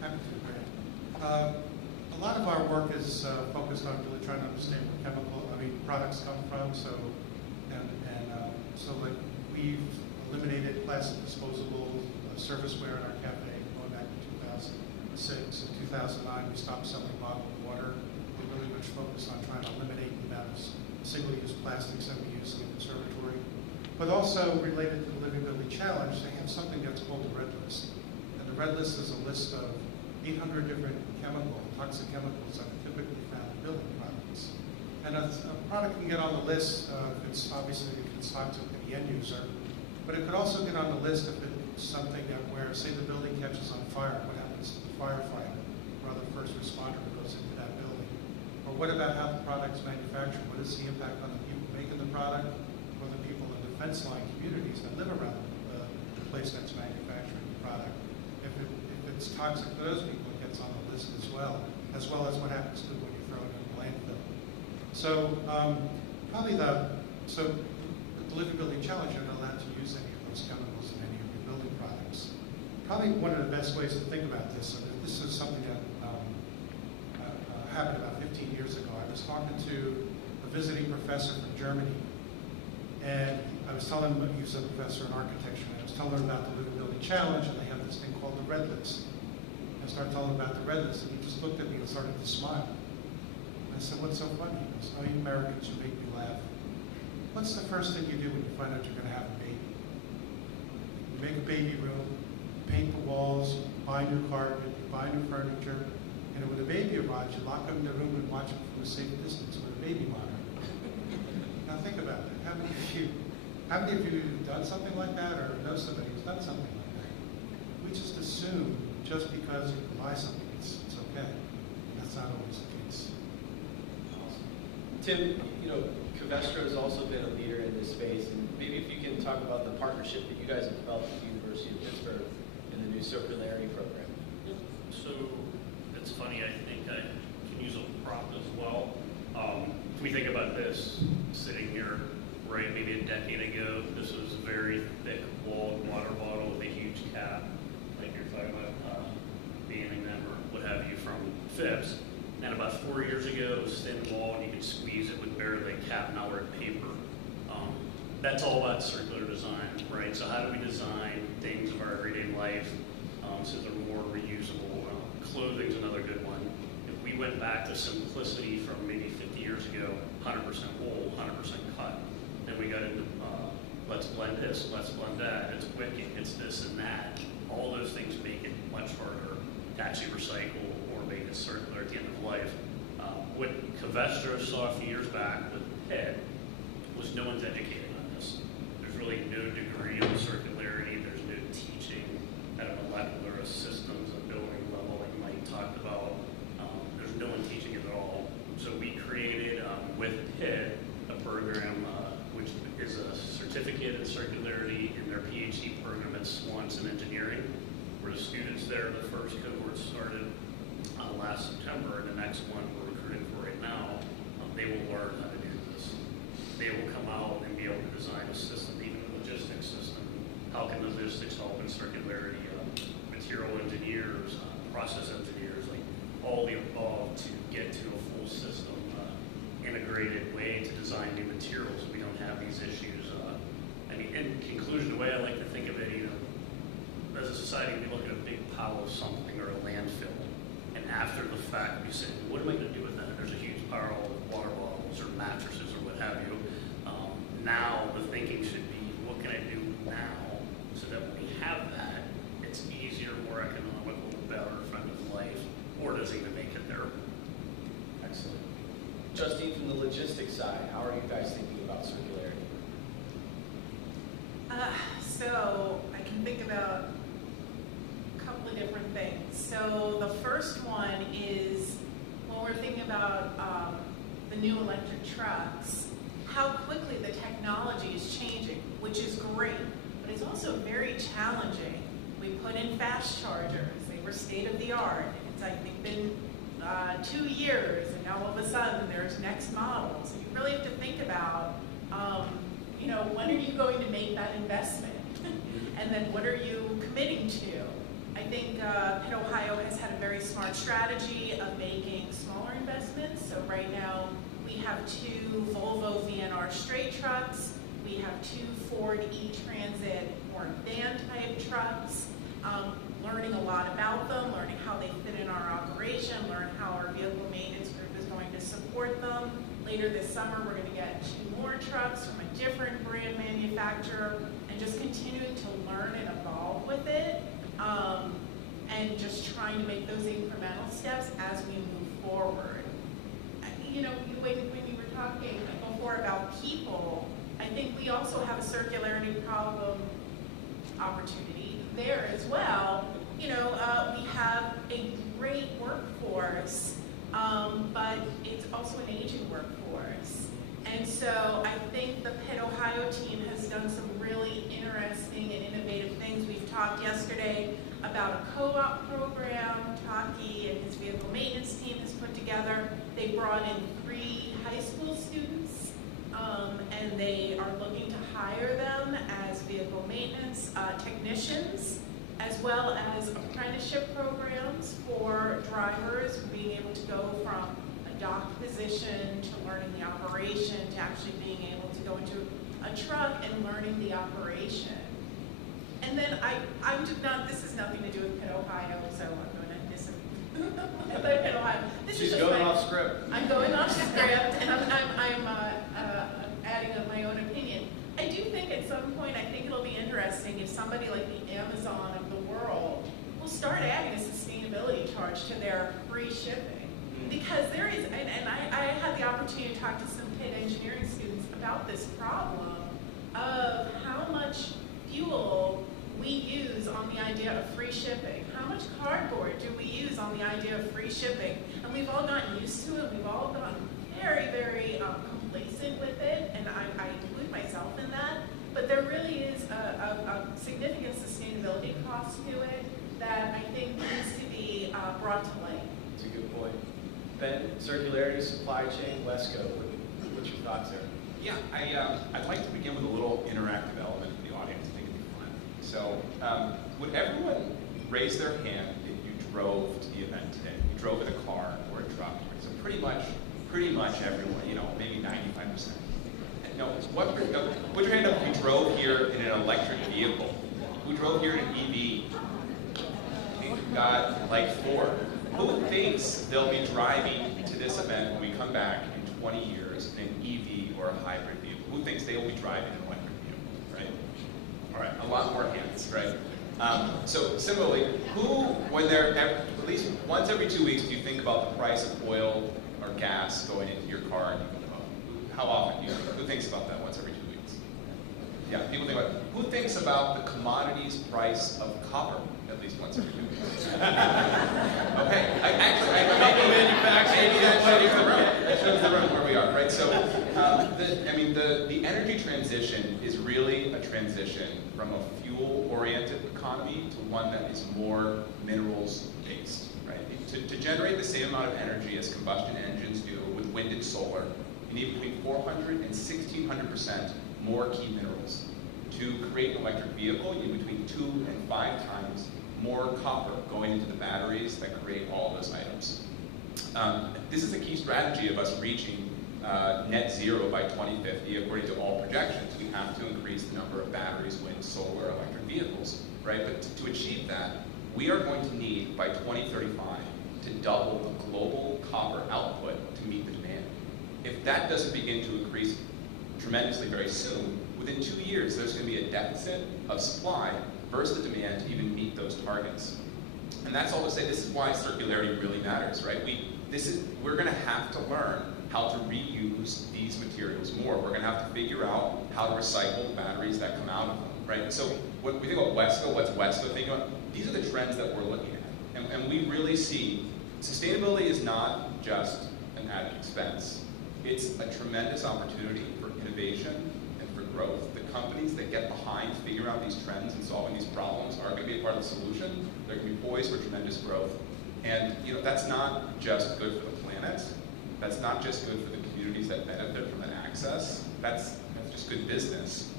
Happy to, Grant. A lot of our work is focused on really trying to understand where products come from. So, we've eliminated plastic disposable serviceware in our cafe going back to 2006. In 2009, we stopped selling bottled water. We're really much focused on trying to eliminate the amount of single-use plastics that we use in the conservatory. But also related to the Living Building Challenge, they have something that's called the Red List. And the Red List is a list of 800 different toxic chemicals that are typically found in building products. And a product can get on the list if it's toxic to the end user, but it could also get on the list if it's something where, say, the building catches on fire, what happens to the firefighter or other first responder who goes into that building? Or what about how the product is manufactured? What is the impact on the people making the product or the people in defense line communities that live around the place that's manufacturing the product? If it's toxic to those people, it gets on the list as well as what happens to when you throw it in the landfill. So the Living Building Challenge, you're not allowed to use any of those chemicals in any of your building products. Probably one of the best ways to think about this, and this is something that happened about 15 years ago. I was talking to a visiting professor from Germany, and I was telling him, he was a professor in architecture, and I was telling him about the Living Building Challenge, and they have this thing called the Red List. I started telling him about the Red List, and he just looked at me and started to smile. I said, "What's so funny?" He goes, "Oh, you Americans, you make me laugh. What's the first thing you do when you find out you're going to have a baby? You make a baby room, paint the walls, you buy new carpet, you buy new furniture, and when the baby arrives, you lock them in the room and watch them from a safe distance with a baby monitor." Now think about that. How many of you have done something like that, or know somebody who's done something like that? We just assume just because you can buy something, it's okay. That's not always the case. Tim, Covestro has also been a leader in this space, and maybe if you can talk about the partnership that you guys have developed with the University of Pittsburgh in the new circularity program. So it's funny, I think I can use a prop as well. If we think about this sitting here, right, maybe a decade ago, this was a very thick walled water bottle with a huge cap, like you're talking about banning them or what have you from Phipps. And about 4 years ago, it was thin wall, and you could squeeze it with barely a cap, now we're at paper. That's all about circular design, right? So how do we design things of our everyday life so they're more reusable? Clothing's another good one. If we went back to simplicity from maybe 50 years ago, 100% wool, 100% cotton, then we got into let's blend this, let's blend that, it's wicked, it's this and that. All those things make it much harder to actually recycle or make it circular at the end of life. What Covestro saw a few years back with Hyde was no one's educated on this. There's really no degree of circularity, there's no teaching at a molecular systems and building level like Mike talked about. There's no one teaching it at all. So we created with Pitt a program which is a certificate in circularity in their PhD program at Swanson Engineering, where the students there, the first cohort started last September, and the next one we're recruiting for right now, they will learn how to do this. They will come out and be able to design a system, even a logistics system. How can logistics help in circularity? Material engineers, process engineers, like all the above to get to a full system, integrated way to design new materials so we don't have these issues. I mean, in conclusion, the way I like to think of it, as a society, we look at a big pile of something or a landfill, and after the fact, we say, what am I going to do with that? There's a huge pile of water bottles or mattresses or what have you. Now, the thinking should be, what can I do now so that when we have that, it's easier, more economical, better, friendly life, or does it even make it there? Excellent. Justine, from the logistics side, how are you guys thinking about circularity? So I can think about a couple of different things. So the first one is when we're thinking about the new electric trucks, how quickly the technology is changing, which is great, but it's also very challenging. We put in fast chargers. They were state of the art. It's, I think, been 2 years, and now all of a sudden there's next models. You really have to think about, when are you going to make that investment? And then what are you committing to? I think Pitt, Ohio has had a very smart strategy of making smaller investments. So right now we have 2 Volvo VNR straight trucks. We have 2 Ford E-Transit or van type trucks. Learning a lot about them, learning how they fit in our operation, learn how our vehicle maintenance group is going to support them. Later this summer, we're going to get 2 more trucks from a different brand manufacturer, and just continuing to learn and evolve with it, and just trying to make those incremental steps as we move forward. When you were talking before about people, I think we also have a circularity problem opportunity there as well. We have a great workforce, but it's also an aging workforce. And so I think the Pitt, Ohio team has done some really interesting and innovative things. We've talked yesterday about a co-op program Taki and his vehicle maintenance team has put together. They brought in 3 high school students, and they are looking to hire them as vehicle maintenance technicians, as well as apprenticeship programs for drivers, being able to go from a dock position to learning the operation to actually being able to go into a truck and learning the operation. And then I'm just not, this has nothing to do with Pitt, Ohio, so I'm going to disagree. Pitt, Ohio. She's going off script. I'm going off script, and I'm adding my own opinion. I do think at some point, I think it'll be interesting if somebody like the Amazon of the world will start adding a sustainability charge to their free shipping. Because there is, and I had the opportunity to talk to some Pitt engineering students about this problem of how much fuel we use on the idea of free shipping. How much cardboard do we use on the idea of free shipping? And we've all gotten used to it. We've all gotten very, very complacent with it, and I include myself in that. But there really is a significant sustainability cost to it that I think needs to be brought to light. That's a good point. Ben, circularity, supply chain, Wesco, what's your thoughts there? Yeah, I'd like to begin with a little interactive element for the audience. I think it'd be fun. So, would everyone raise their hand if you drove to the event today? You drove in a car or a truck or pretty much everyone, you know, maybe 95%. No, put your hand up if you drove here in an electric vehicle. Who drove here in an EV? We've got like 4. Who thinks they'll be driving to this event when we come back in 20 years in an EV or a hybrid vehicle? Who thinks they will be driving an electric vehicle, right? All right, a lot more hands, right? So similarly, when they're, at least once every 2 weeks, do you think about the price of oil or gas going into your car? And how often do you think? Who thinks about that once every 2 weeks? Yeah, people think about it. Who thinks about the commodities price of copper at least once every 2 weeks? Okay, that shows the room where we are, right? So, the energy transition is really a transition from a fuel-oriented economy to one that is more minerals-based, right? To generate the same amount of energy as combustion engines do with wind and solar, you need between 400 and 1,600% more key minerals. To create an electric vehicle, you need between 2 and 5 times more copper going into the batteries that create all those items. This is a key strategy of us reaching net zero by 2050. According to all projections, we have to increase the number of batteries, wind, solar, electric vehicles, right? But to achieve that, we are going to need, by 2035, to double the global copper output to meet the demand. If that doesn't begin to increase tremendously very soon, within 2 years, there's going to be a deficit of supply versus the demand to even meet those targets. And that's all to say, this is why circularity really matters, right? We're going to have to learn how to reuse these materials more. We're going to have to figure out how to recycle the batteries that come out of them, right? So when we think about Wesco, what's Wesco thinking about? These are the trends that we're looking at. And we really see sustainability is not just an added expense. It's a tremendous opportunity for innovation and for growth. The companies that get behind figuring out these trends and solving these problems are going to be a part of the solution. They're going to be poised for tremendous growth. And that's not just good for the planet. That's not just good for the communities that benefit from that access. That's just good business.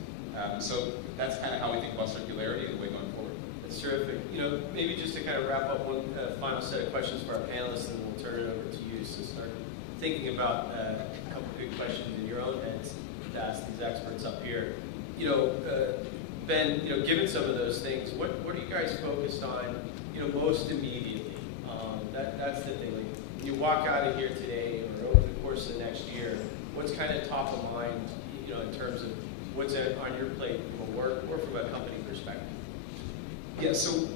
So that's kind of how we think about circularity and the way going forward. That's terrific. Maybe just to kind of wrap up one final set of questions for our panelists, and we'll turn it over to you to start thinking about a couple of good questions in your own heads to ask these experts up here. Ben, given some of those things, what are you guys focused on, most immediately? That's the thing. Like, when you walk out of here today or over the course of the next year, what's kind of top of mind, in terms of what's on your plate from a work or from a company perspective? Yeah, so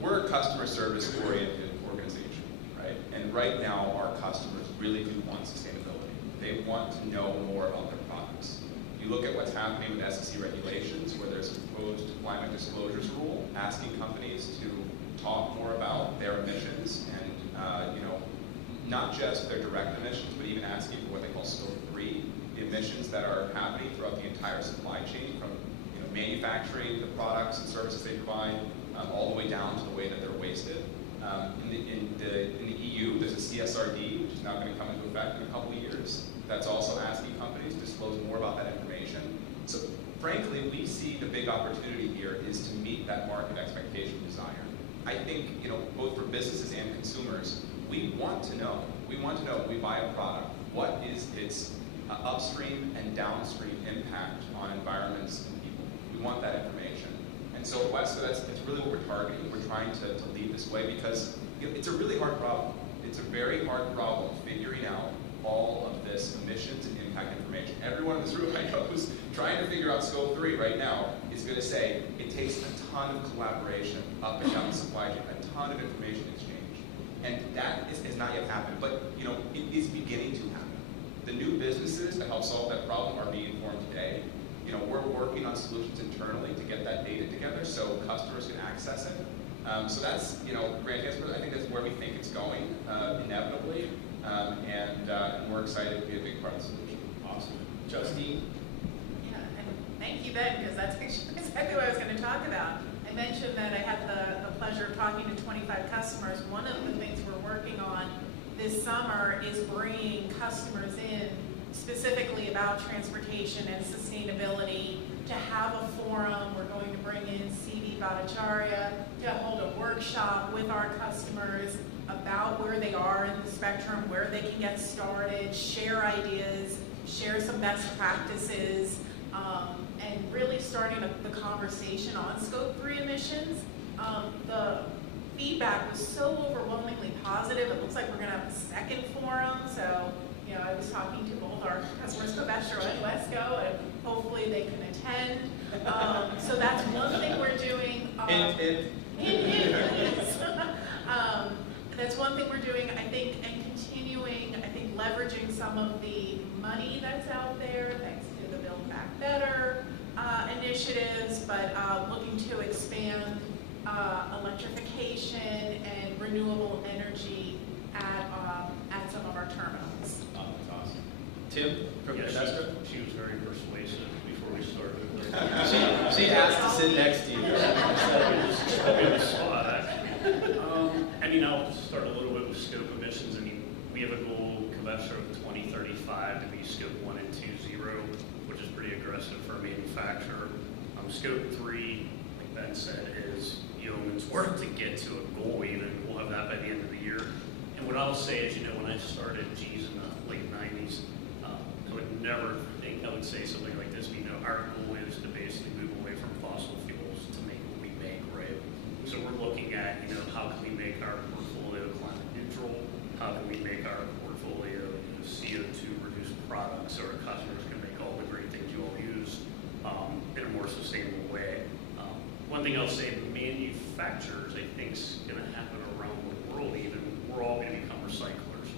we're a customer service oriented organization, right? And right now our customers really do want sustainability. They want to know more about their products. You look at what's happening with SEC regulations, where there's a proposed climate disclosures rule asking companies to talk more about their emissions and not just their direct emissions, but even asking for what they call scope 3, the emissions that are happening throughout the entire supply chain, from manufacturing the products and services they provide all the way down to the way that they're wasted. In the EU, there's a CSRD, which is now going to come into effect in a couple of years. That's also asking companies to disclose more about that information. So frankly, we see the big opportunity here is to meet that market expectation desire. I think, both for businesses and consumers, we want to know when we buy a product, what is its upstream and downstream impact on environments and people. We want that information. And so at Wesco, that's really what we're targeting. We're trying to lead this way because it's a really hard problem. It's a very hard problem figuring out all of this emissions and impact information. Everyone in this room I know who's trying to figure out scope 3 right now is going to say it takes a ton of collaboration up and down the supply chain, a ton of information exchange. And that has not yet happened, but it is beginning to happen. The new businesses that help solve that problem are being formed today. We're working on solutions internally to get that data together so customers can access it. So that's, great answer. I think that's where we think it's going, inevitably. And we're excited to be a big part of the solution. Awesome. Justine? Yeah, and thank you, Ben, because that's exactly what I was going to talk about. I mentioned that I had the pleasure of talking to 25 customers. One of the things we're working on this summer is bringing customers in specifically about transportation and sustainability to have a forum. We're going to bring in C.V. Bhattacharya to hold a workshop with our customers about where they are in this spectrum, where they can get started, share ideas, share some best practices, and really starting the conversation on Scope 3 emissions. The feedback was so overwhelmingly positive. It looks like we're going to have a second forum. So, you know, I was talking to both our customers, Covestro and Wesco, and hopefully they can attend. So that's one thing we're doing. That's one thing we're doing, I think, and continuing, I think, leveraging some of the money that's out there, thanks to the Build Back Better initiatives, but looking to expand electrification and renewable energy at some of our terminals. Oh, that's awesome. Tim, from Yeah, Covestro? she was very persuasive before we started. She asked to sit next to you. Good spot, actually. I mean, I'll start a little bit with scope emissions. I mean, we have a goal, Covestro, of 2035 to be scope 1 and 2 zero, which is pretty aggressive for a manufacturer. Scope 3, like Ben said, is yeoman's work to get to a goal even. We'll have that by the end of the year. And what I'll say is, you know, when I started G's in the late 90s, I would never think I would say something like this. You know, our goal is to basically move away from fossil fuels to make what we make, right? So we're looking at, you know, how can we make our portfolio climate neutral? How can we make our portfolio, you know, CO2 reduced products so our customers can make all the great things you all use in a more sustainable way. One thing I'll say, manufacturers, I think, is going to happen around the world even. We're all going to become recyclers,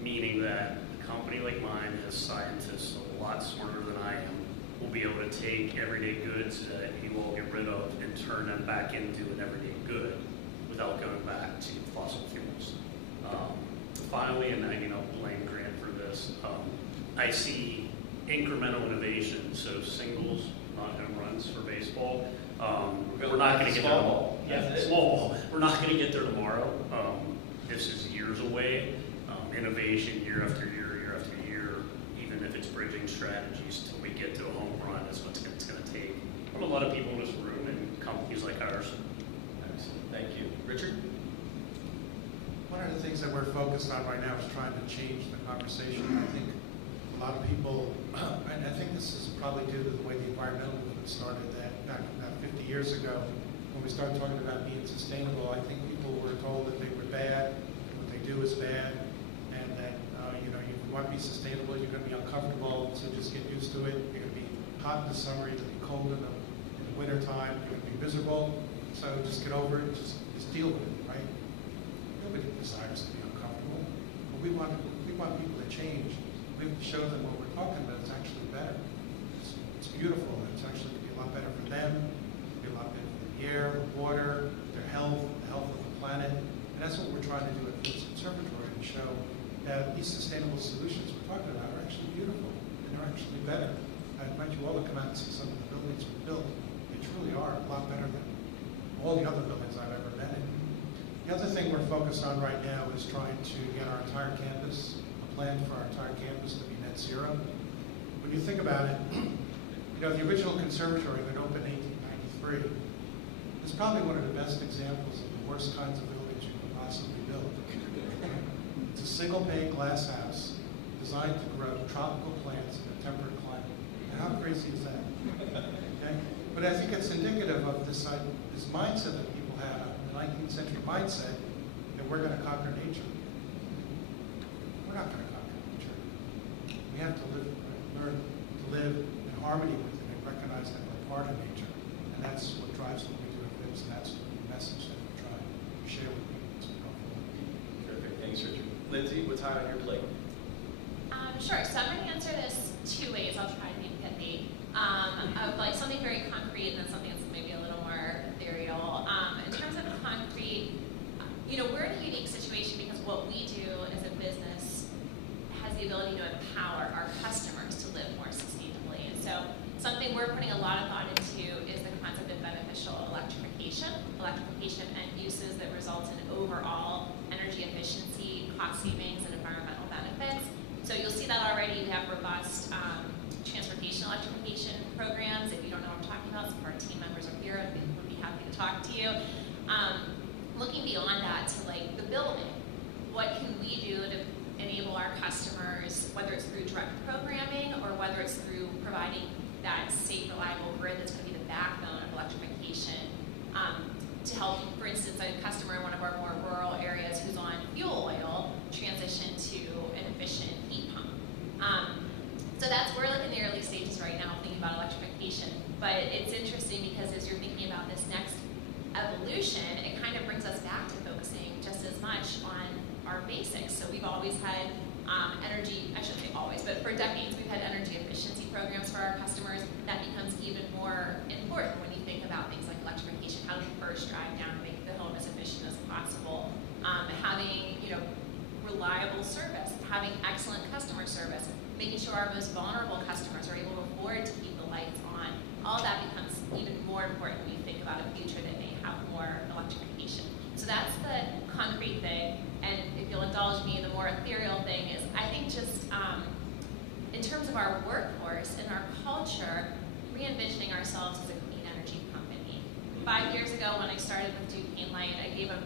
meaning that a company like mine has scientists a lot smarter than I am, will be able to take everyday goods that you all get rid of and turn them back into an everyday good without going back to fossil fuels. Finally, and I mean, I'll blame Grant for this, I see incremental innovation, so singles, not home runs for baseball. We're not going to get there tomorrow. Yeah, small ball. We're not going to get there tomorrow. This is years away. Innovation year after year, year after year, even if it's bridging strategies till we get to a home run, is what it's going to take from a lot of people in this room and companies like ours. Excellent. Thank you. Richard? One of the things that we're focused on right now is trying to change the conversation. I think a lot of people, and I think this is probably due to the way the environmental movement started that back about 50 years ago, when we started talking about being sustainable. I think people were told that they were bad, what they do is bad, and that you know, you want to be sustainable, you're going to be uncomfortable, so just get used to it. You're going to be hot in the summer, you're going to be cold in the winter time, you're going to be miserable, so just get over it, just deal with it, right? Nobody desires to be uncomfortable, but we want people to change. We have to show them what we're talking about is actually better. It's beautiful. It's actually going to be a lot better for them. It'll be a lot better for the air, the water, their health, the health of the planet. And that's what we're trying to do at Phipps Conservatory, to show that these sustainable solutions we're talking about are actually beautiful and they're actually better. I invite you all to come out and see some of the buildings we built. They truly are a lot better than all the other buildings I've ever been in. The other thing we're focused on right now is trying to get our entire campus, plan for our entire campus to be net zero. When you think about it, you know, the original conservatory that opened in 1893 is probably one of the best examples of the worst kinds of buildings you could possibly build. It's a single pane glass house designed to grow tropical plants in a temperate climate. And how crazy is that? Okay? But I think it's indicative of this mindset that people have, the 19th century mindset, that we're going to conquer nature. We're not going to conquer nature. We have to learn to live in harmony with it and recognize that we're part of nature. And that's what drives what we do at Phipps, and that's the message that we're trying to share with people as we go forward. Terrific. Thanks, Richard. Lindsay, what's hot on your plate? Sure. So I'm going to answer this two ways. I'll try to maybe get the of like something very concrete and then something that's maybe a little more ethereal. In terms of concrete, you know, we're in a unique situation because what we do as a business has the ability to empower our customers to live more sustainably. And so something we're putting a lot of thought into is the concept of beneficial electrification of end uses that result in overall energy efficiency, cost savings, and environmental benefits. So you'll see that already. We have robust transportation electrification programs. If you don't know what I'm talking about, some of our team members are here and would be happy to talk to you. Looking beyond that to like the building, what can we do to providing that safe, reliable grid that's going to be the backbone of electrification to help, for instance, a customer in one of our more rural areas who's on fuel oil transition to an efficient heat pump. So we're like in the early stages right now thinking about electrification, but it's interesting because as you're thinking about this next evolution, it kind of brings us back to focusing just as much on our basics. So we've always had energy, I shouldn't say always, but for decades we've had energy efficiency programs for our customers. That becomes even more important when you think about things like electrification. How do we first drive down and make the home as efficient as possible? Having reliable service, having excellent customer service, making sure our most vulnerable customers are able to afford to keep the lights on. All that becomes even more important when you think about a future that may have more electrification. So that's the concrete thing, and if you'll indulge me, the more ethereal thing is, I think just in terms of our workforce and our culture, re-envisioning ourselves as a clean energy company. 5 years ago when I started with Duquesne Light, I gave a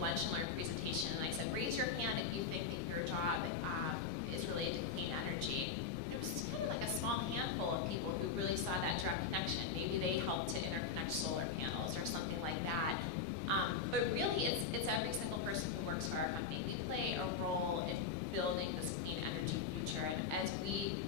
lunch and learn presentation, and I said, raise your hand if you think that your job is related to clean energy. It was kind of like a small handful of people who really saw that direct connection. Maybe they helped to interconnect solar panels or something like that. But really, it's every single person who works for our company. We play a role in building this clean energy future, and as we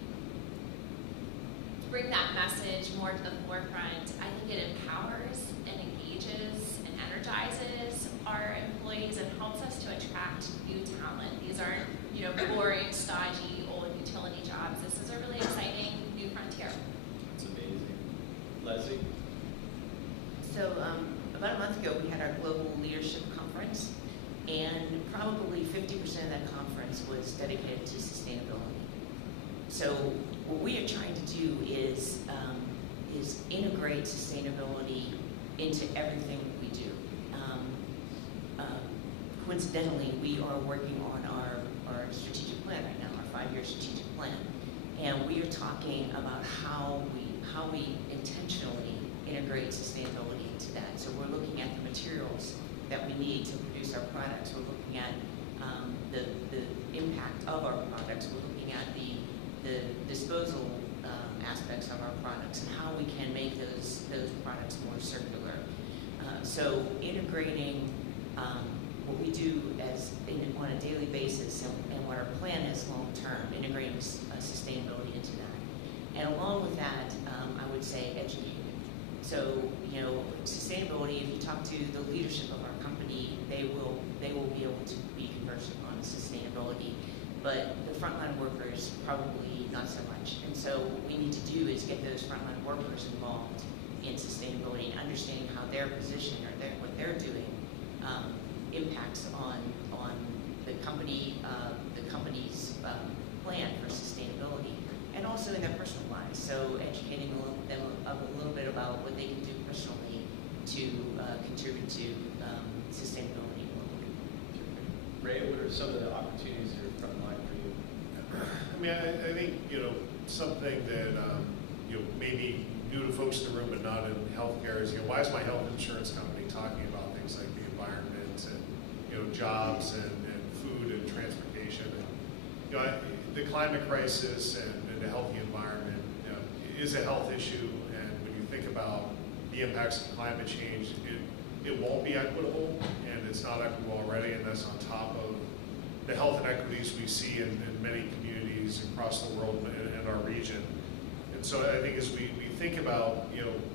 bring that message more to the forefront, I think it empowers and engages and energizes our employees and helps us to attract new talent. These aren't, boring, stodgy, old utility jobs. This is a really exciting new frontier. It's amazing. Leslie? So about a month ago, we had our Global Leadership Conference, and probably 50% of that conference was dedicated to sustainability. So what we are trying to do is integrate sustainability into everything we do. Coincidentally, we are working on our strategic plan right now, our 5-year strategic plan, and we are talking about how we intentionally integrate sustainability into that. So we're looking at the materials that we need to produce our products. We're looking at the impact of our products. We're looking at the disposal aspects of our products and how we can make those products more circular. So integrating what we do on a daily basis and what our plan is long term, integrating sustainability into that. And along with that, I would say educating. So, sustainability, if you talk to the leadership of our company, they will be able to be conversant on sustainability. But the frontline workers, probably not so much. And so what we need to do is get those frontline workers involved in sustainability and understanding how their position or what they're doing impacts on the company's plan for sustainability, and also in their personal lives. So educating them a little bit about what they can do personally to contribute to sustainability. Ray, what are some of the opportunities that are front line for you? I mean, I think, something that, maybe new to folks in the room but not in healthcare is, why is my health insurance company talking about things like the environment and, jobs and food and transportation? And, the climate crisis and the healthy environment is a health issue, and when you think about the impacts of climate change, it won't be equitable, and it's not equitable already, and that's on top of the health inequities we see in many communities across the world and in our region. And so I think as we think about,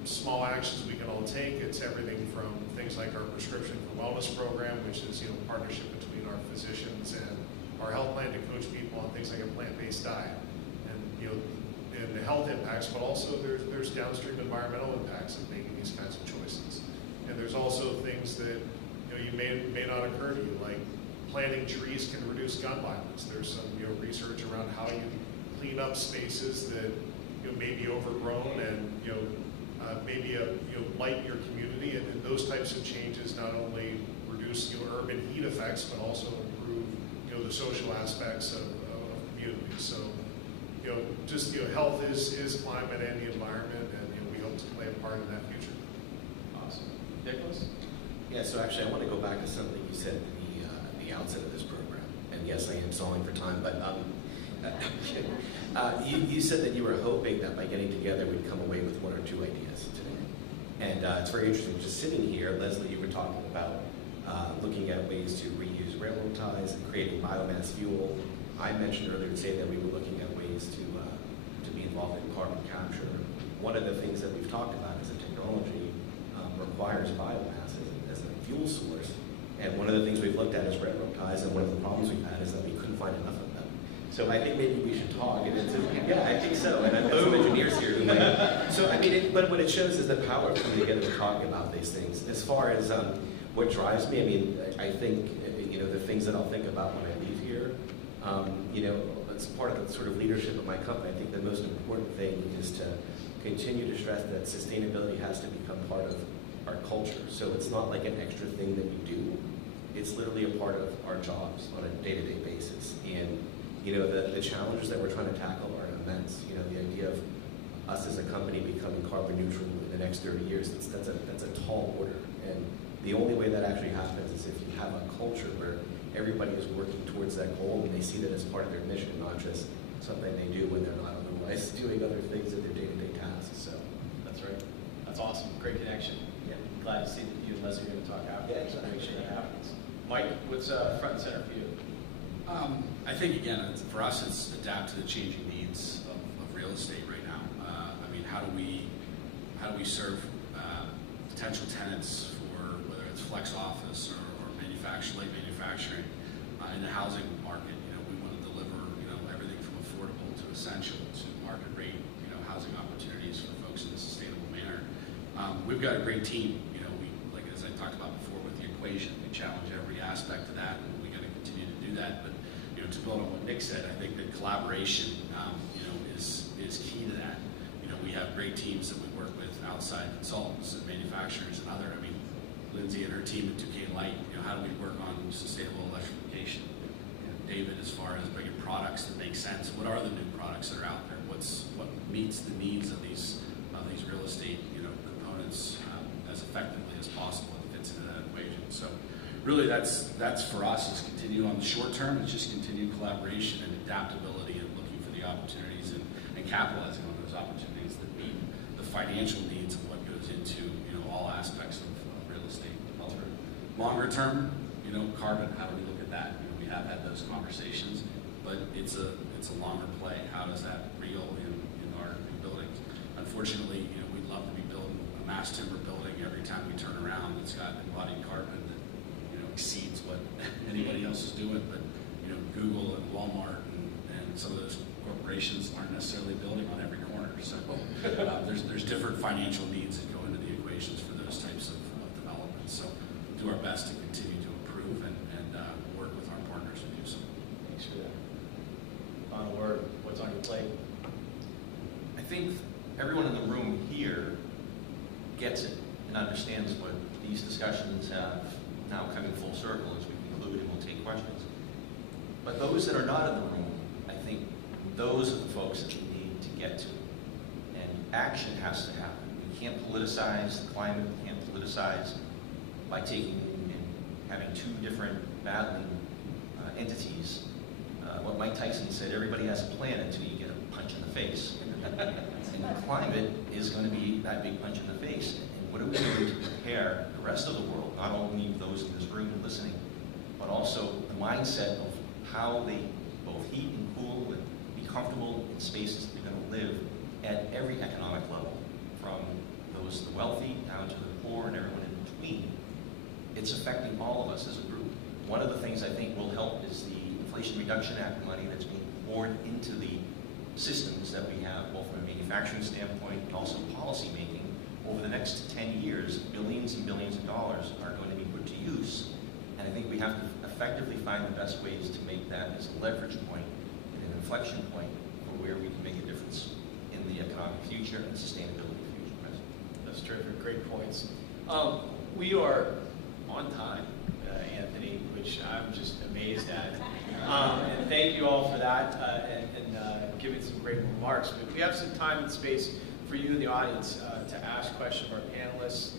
small actions we can all take, it's everything from things like our prescription for wellness program, which is, partnership between our physicians and our health plan to coach people on things like a plant-based diet, and, and the health impacts, but also there's downstream environmental impacts of making these kinds of choices. And there's also things that, you may not occur to you, like planting trees can reduce gun violence. There's some, research around how you clean up spaces that, may be overgrown and, maybe light your community, and those types of changes not only reduce, urban heat effects, but also improve, the social aspects of communities. So, just, health is climate and the environment, and, we hope to play a part in that future. Awesome. Nicholas? Yeah, so actually I want to go back to something you said at the outset of this program. And yes, I am stalling for time, but You said that you were hoping that by getting together we'd come away with 1 or 2 ideas today. And it's very interesting. Just sitting here, Leslie, you were talking about looking at ways to reuse railroad ties and creating biomass fuel. I mentioned earlier today that we were looking at ways to be involved in carbon capture. One of the things that we've talked about is that technology requires biomass as a fuel source. And one of the things we've looked at is railroad ties, and one of the problems we've had is that we couldn't find enough of them. So I think maybe we should talk. And yeah, I think so. And I've got some engineers here who might. So I mean, but what it shows is the power of coming together and talking about these things. As far as what drives me, I mean, I think the things that I'll think about when I leave here. As part of the sort of leadership of my company, I think the most important thing is to continue to stress that sustainability has to become part of our culture. So it's not like an extra thing that we do. It's literally a part of our jobs on a day-to-day basis. And the challenges that we're trying to tackle are immense. The idea of us as a company becoming carbon neutral in the next 30 years, that's a tall order. And the only way that actually happens is if you have a culture where everybody is working towards that goal and they see that as part of their mission, not just something they do when they're not otherwise doing other things in their day-to-day tasks. So That's right. That's awesome. Great connection. yeah. Glad to see that you and Leslie are going to talk after. Yeah, So make sure that happens. Mike, what's front and center for you? I think again, for us, it's adapt to the changing needs of real estate right now. I mean, how do we serve potential tenants for whether it's flex office or light manufacturing in the housing market? We want to deliver everything from affordable to essential to market rate housing opportunities for folks in a sustainable manner. We've got a great team. Like as I talked about before with the equation, we challenge every aspect of that, and we got to continue to do that. But to build on what Nick said, I think that collaboration, is key to that. We have great teams that we work with, outside consultants and manufacturers and other. I mean, Lindsay and her team at Duquesne Light. How do we work on sustainable electrification? David, as far as bringing products that make sense, what are the new products that are out there? What meets the needs of these real estate components as effectively as possible and fits into that equation? So really that's for us is continue on the short term. It's just continued collaboration and adaptability and looking for the opportunities and capitalizing on those opportunities that meet the financial needs of what goes into all aspects of real estate development. Longer term, carbon, how do we look at that? We have had those conversations, but it's a longer play. How does that reel in our new buildings? Unfortunately, we'd love to be building a mass timber building every time we turn around that's got embodied carbon that exceeds what anybody else is doing. But Google and Walmart and some of those corporations aren't necessarily building on every corner. So there's different financial needs that go into the equations for those types of developments. So do our best to continue to improve and work with our partners to do so. Thanks for that. Final word. What's on your plate? I think everyone in the room here gets it and understands what these discussions have now coming full circle as we conclude, and we'll take questions. But those that are not in the room, I think those are the folks that we need to get to. And action has to happen. We can't politicize the climate. We can't politicize by taking and having two different battling entities. What Mike Tyson said, everybody has a plan until you get a punch in the face. And the climate is going to be that big punch in the face. And what are we doing to prepare the rest of the world, not only those in this room and listening, but also the mindset of how they both heat and cool and be comfortable in spaces that they're going to live at every economic level, from those the wealthy down to the poor and everyone in between. It's affecting all of us as a group. One of the things I think will help is the Inflation Reduction Act money that's being poured into the systems that we have, both from a manufacturing standpoint and also policy making. Over the next 10 years, billions and billions of dollars are going to be put to use. And I think we have to effectively find the best ways to make that as a leverage point and an inflection point for where we can make a difference in the economic future and sustainability future present. That's terrific. Great points. We are on time, Anthony, which I'm just amazed at. And thank you all for that and giving some great remarks. But we have some time and space for you in the audience to ask questions of our panelists.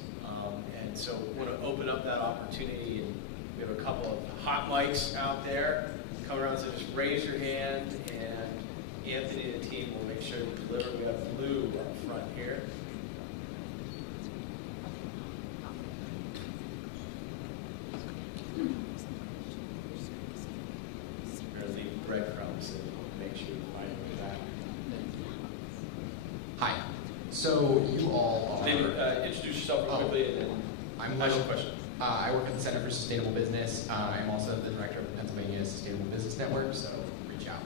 And so we want to open up that opportunity. And we have a couple of hot mics out there. come around, so just raise your hand, and Anthony and the team will make sure to deliver. We have blue up front here. We're going to leave breadcrumbs and make sure you find it back. Hi. So you all are... Maybe introduce yourself real quickly and then I'm ask your question. I work at the Center for Sustainable Business. I'm also the director of the Pennsylvania Sustainable Business Network, so reach out.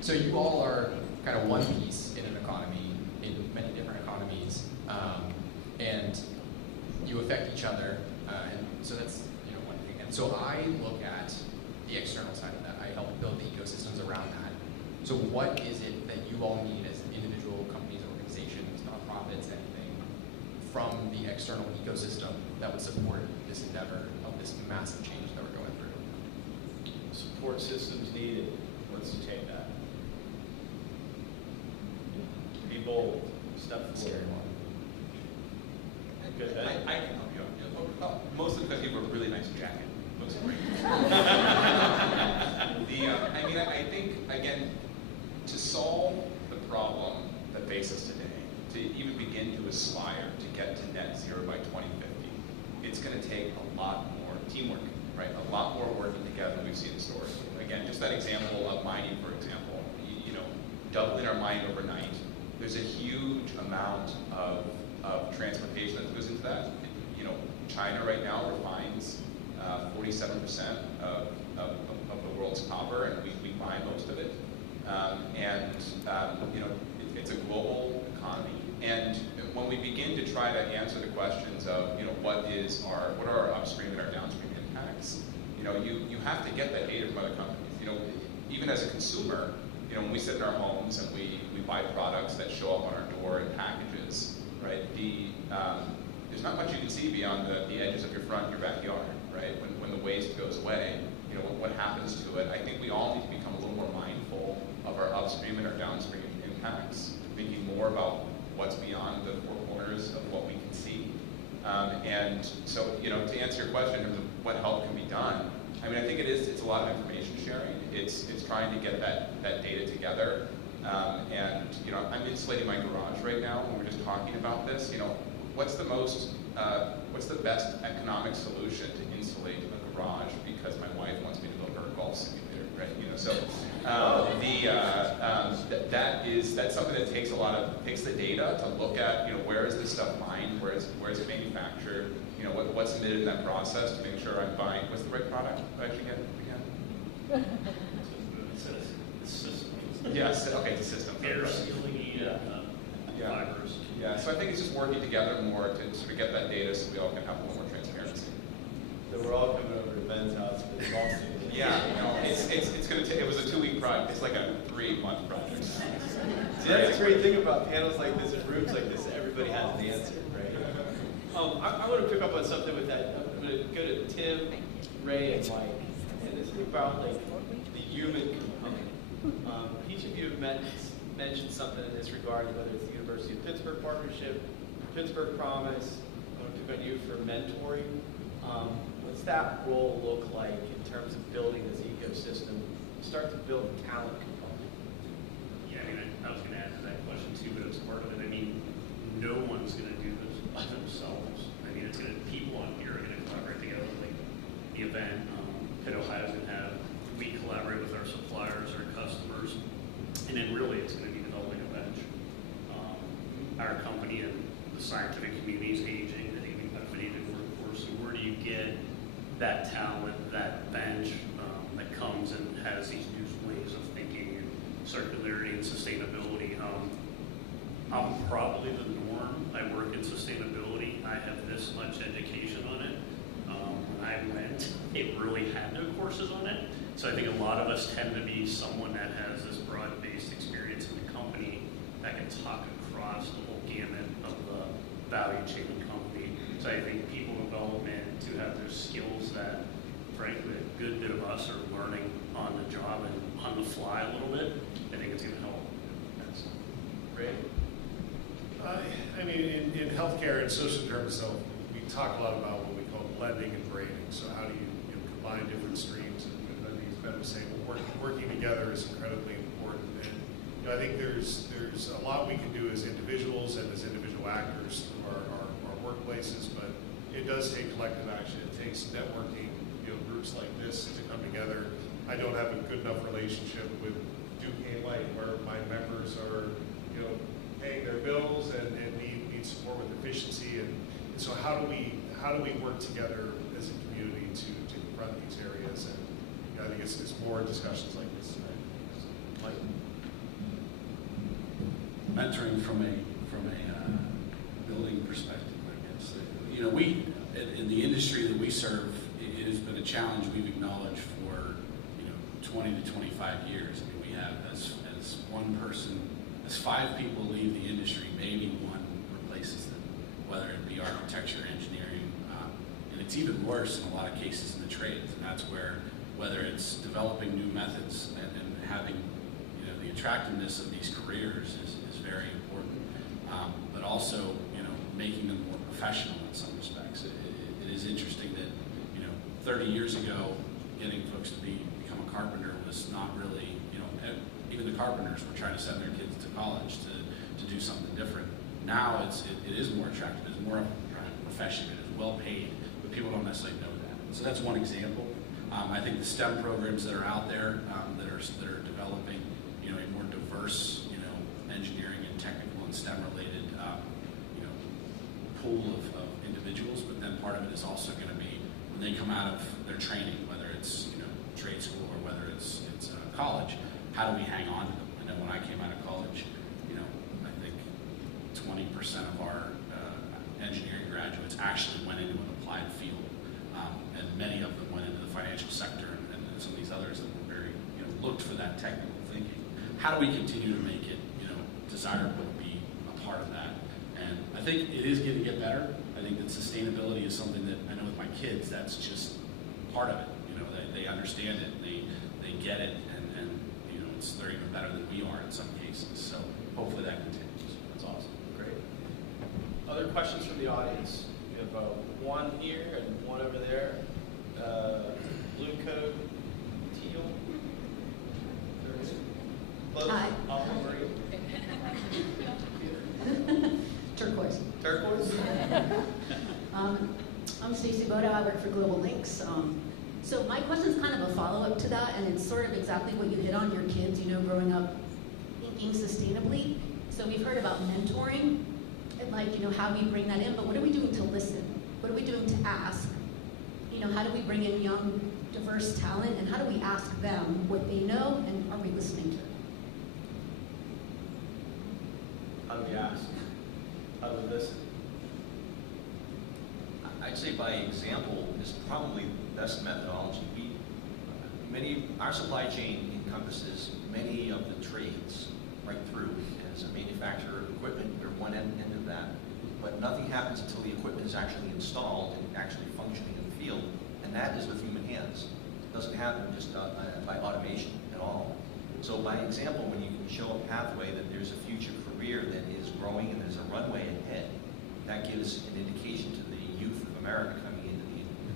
So you all are kind of one piece in an economy, in many different economies, and you affect each other, and so that's one thing. And so I look at the external side of that. I help build the ecosystems around that. So what is it that you all need as individual companies, organizations, nonprofits, anything, from the external ecosystem that would support this endeavor of this massive change that we're going through? Support systems needed. Let's take that. Be bold. Step Scary forward. one. Good. I can help you out. Mostly because you have a really nice jacket. Looks great. I think, again, to solve the problem that faces today, to even begin to aspire to get to net zero by 2050, it's going to take a lot more teamwork, right? A lot more working together than we've seen historically. Again, just that example of mining, for example, doubling our mining overnight. There's a huge amount of transportation that goes into that. China right now refines 47% of the world's copper, and we mine most of it. It's a global economy. And when we begin to try to answer the questions of, what are our upstream and our downstream impacts, you have to get that data from other companies. Even as a consumer, when we sit in our homes and we buy products that show up on our door in packages, right? There's not much you can see beyond the edges of your backyard, right? When the waste goes away, what happens to it? I think we all need to become a little more mindful of our upstream and our downstream impacts, thinking more about what's beyond the four corners of what we can see. And so, to answer your question in terms of what help can be done, I think it's a lot of information sharing. It's trying to get that data together. I'm insulating my garage right now when we're just talking about this. What's the best economic solution to insulate a garage because my wife wants me to build her a golf simulator, right? That's something that takes the data to look at, where is this stuff mined, where is it manufactured, what's emitted in that process to make sure I'm buying, what's the right product I actually get again? It's a system. Yes, okay, it's a system. Air sealing, fibers. Yeah, so I think it's just working together more to sort of get that data so we all can have a little more transparency. So we're all coming over to Ben's house for the golf season. Yeah, it's going to take, it was a 2-week project. It's like a 3-month project. See, that's the great thing about panels like this and rooms like this. Everybody has an answer, right? I want to pick up on something with that. I'm going to go to Tim, Ray, and Mike. And this is about the human component. Each of you have mentioned something in this regard, whether it's the University of Pittsburgh partnership, Pittsburgh Promise. I want to pick on you for mentoring. What's that role look like in terms of building this ecosystem? Start to build the talent component. Yeah, I was going to answer that question too, but it's part of it. No one's going to do this by themselves. People on here are going to collaborate together. Like the event, Pitt, Ohio is going to have. We collaborate with our suppliers, our customers, and then really it's going to be developing a bench. Our company and the scientific community is aging, we have an aging workforce. So where do you get that talent, that bench that comes and has these new ways of thinking and circularity and sustainability? I'm probably the norm. I work in sustainability. I have this much education on it. When I went, it really had no courses on it. So I think a lot of us tend to be someone that has this broad-based experience in the company that can talk across the whole gamut of the value chain of the company. So I think people development to have those skills that, frankly, a good bit of us are learning on the job and on the fly a little bit. I think it's going to help. Great. In healthcare and social determinants, so we talk a lot about what we call blending and braiding. So how do you combine different streams and these was saying, working together is incredibly important. And I think there's a lot we can do as individuals and as individual actors through our workplaces, but it does take collective action. It takes networking, groups like this to come together. I don't have a good enough relationship with Duquesne Light where my members are, paying their bills and need support with efficiency. And so how do we work together as a community to confront these areas? And I think it's more discussions like this tonight. Mike? Mentoring from a building perspective, I guess. We in the industry that we serve, it has been a challenge we've acknowledged for 20 to 25 years. I mean, we have as one person, as 5 people leave the industry, maybe one replaces them, whether it be architecture, engineering, and it's even worse in a lot of cases in the trades. And that's whether it's developing new methods and having the attractiveness of these careers is very important, but also making them more professional in some respects. It is interesting that 30 years ago, getting folks to become a carpenter was not really, even the carpenters were trying to send their kids to college to do something different. Now it is more attractive, it's more of a profession, it is well paid, but people don't necessarily know that. So that's one example. I think the STEM programs that are out there that are developing, a more diverse, engineering and technical and STEM related, pool of individuals. But then part of it is also going to be when they come out of their training, whether it's trade school or whether it's college, how do we hang on to them? I know when I came out of college, I think 20% of our engineering graduates actually went into an applied field, and many of them went into the financial sector and some of these others that were very looked for that technical thinking. How do we continue to make it desirable to be a part of that? And I think it is going to get better. I think that sustainability is something that I know with my kids, that's just part of it. They understand it, they get it, and they're even better than we are in some cases. So hopefully that continues. That's awesome. Great. Other questions from the audience? We have one here and one over there. Blue coat, teal. Close. Hi. Aquamarine. Turquoise. Turquoise? I'm Stacey Bodo. I work for Global Links. So my question is kind of a follow-up to that, and it's sort of exactly what you hit on your kids, growing up thinking sustainably. So we've heard about mentoring and how we bring that in, but what are we doing to listen? What are we doing to ask? How do we bring in young, diverse talent, and how do we ask them what they know, and are we listening to them? How do we ask? How do we listen? I'd say by example is probably the best methodology. Our supply chain encompasses many of the trades right through. As a manufacturer of equipment, we're one end of that. But nothing happens until the equipment is actually installed and actually functioning in the field, and that is with human hands. It doesn't happen just by automation at all. So by example, when you can show a pathway that there's a future career that is growing and there's a runway ahead, that gives an indication to the youth of America coming into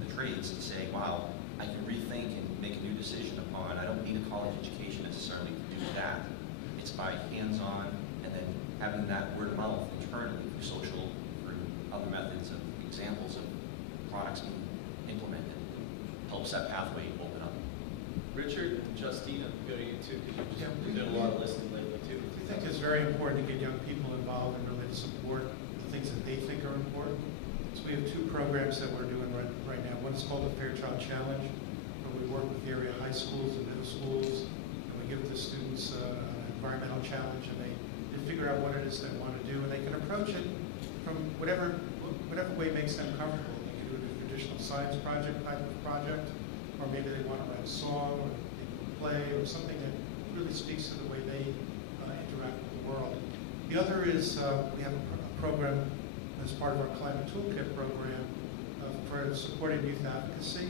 the trades to say, wow, I can rethink and make a new decision upon, I don't need a college education necessarily to do that. It's by hands-on and then having that word of mouth internally through social, through other methods of examples of products being implemented, helps that pathway open up. Richard and Justine, I'm going to you too, because you've done a lot of listening lately too. I think it's very important to get young people involved and really to support the things that they think are important. So we have 2 programs that we're doing right now. One is called the Fairchild Challenge, where we work with the area high schools and middle schools, and we give the students an environmental challenge, and they figure out what it is they want to do, and they can approach it from whatever way makes them comfortable. They can do it a traditional science project type of project, or maybe they want to write a song or play or something that really speaks to the way they interact with the world. The other is we have a program as part of our Climate Toolkit program for supporting youth advocacy.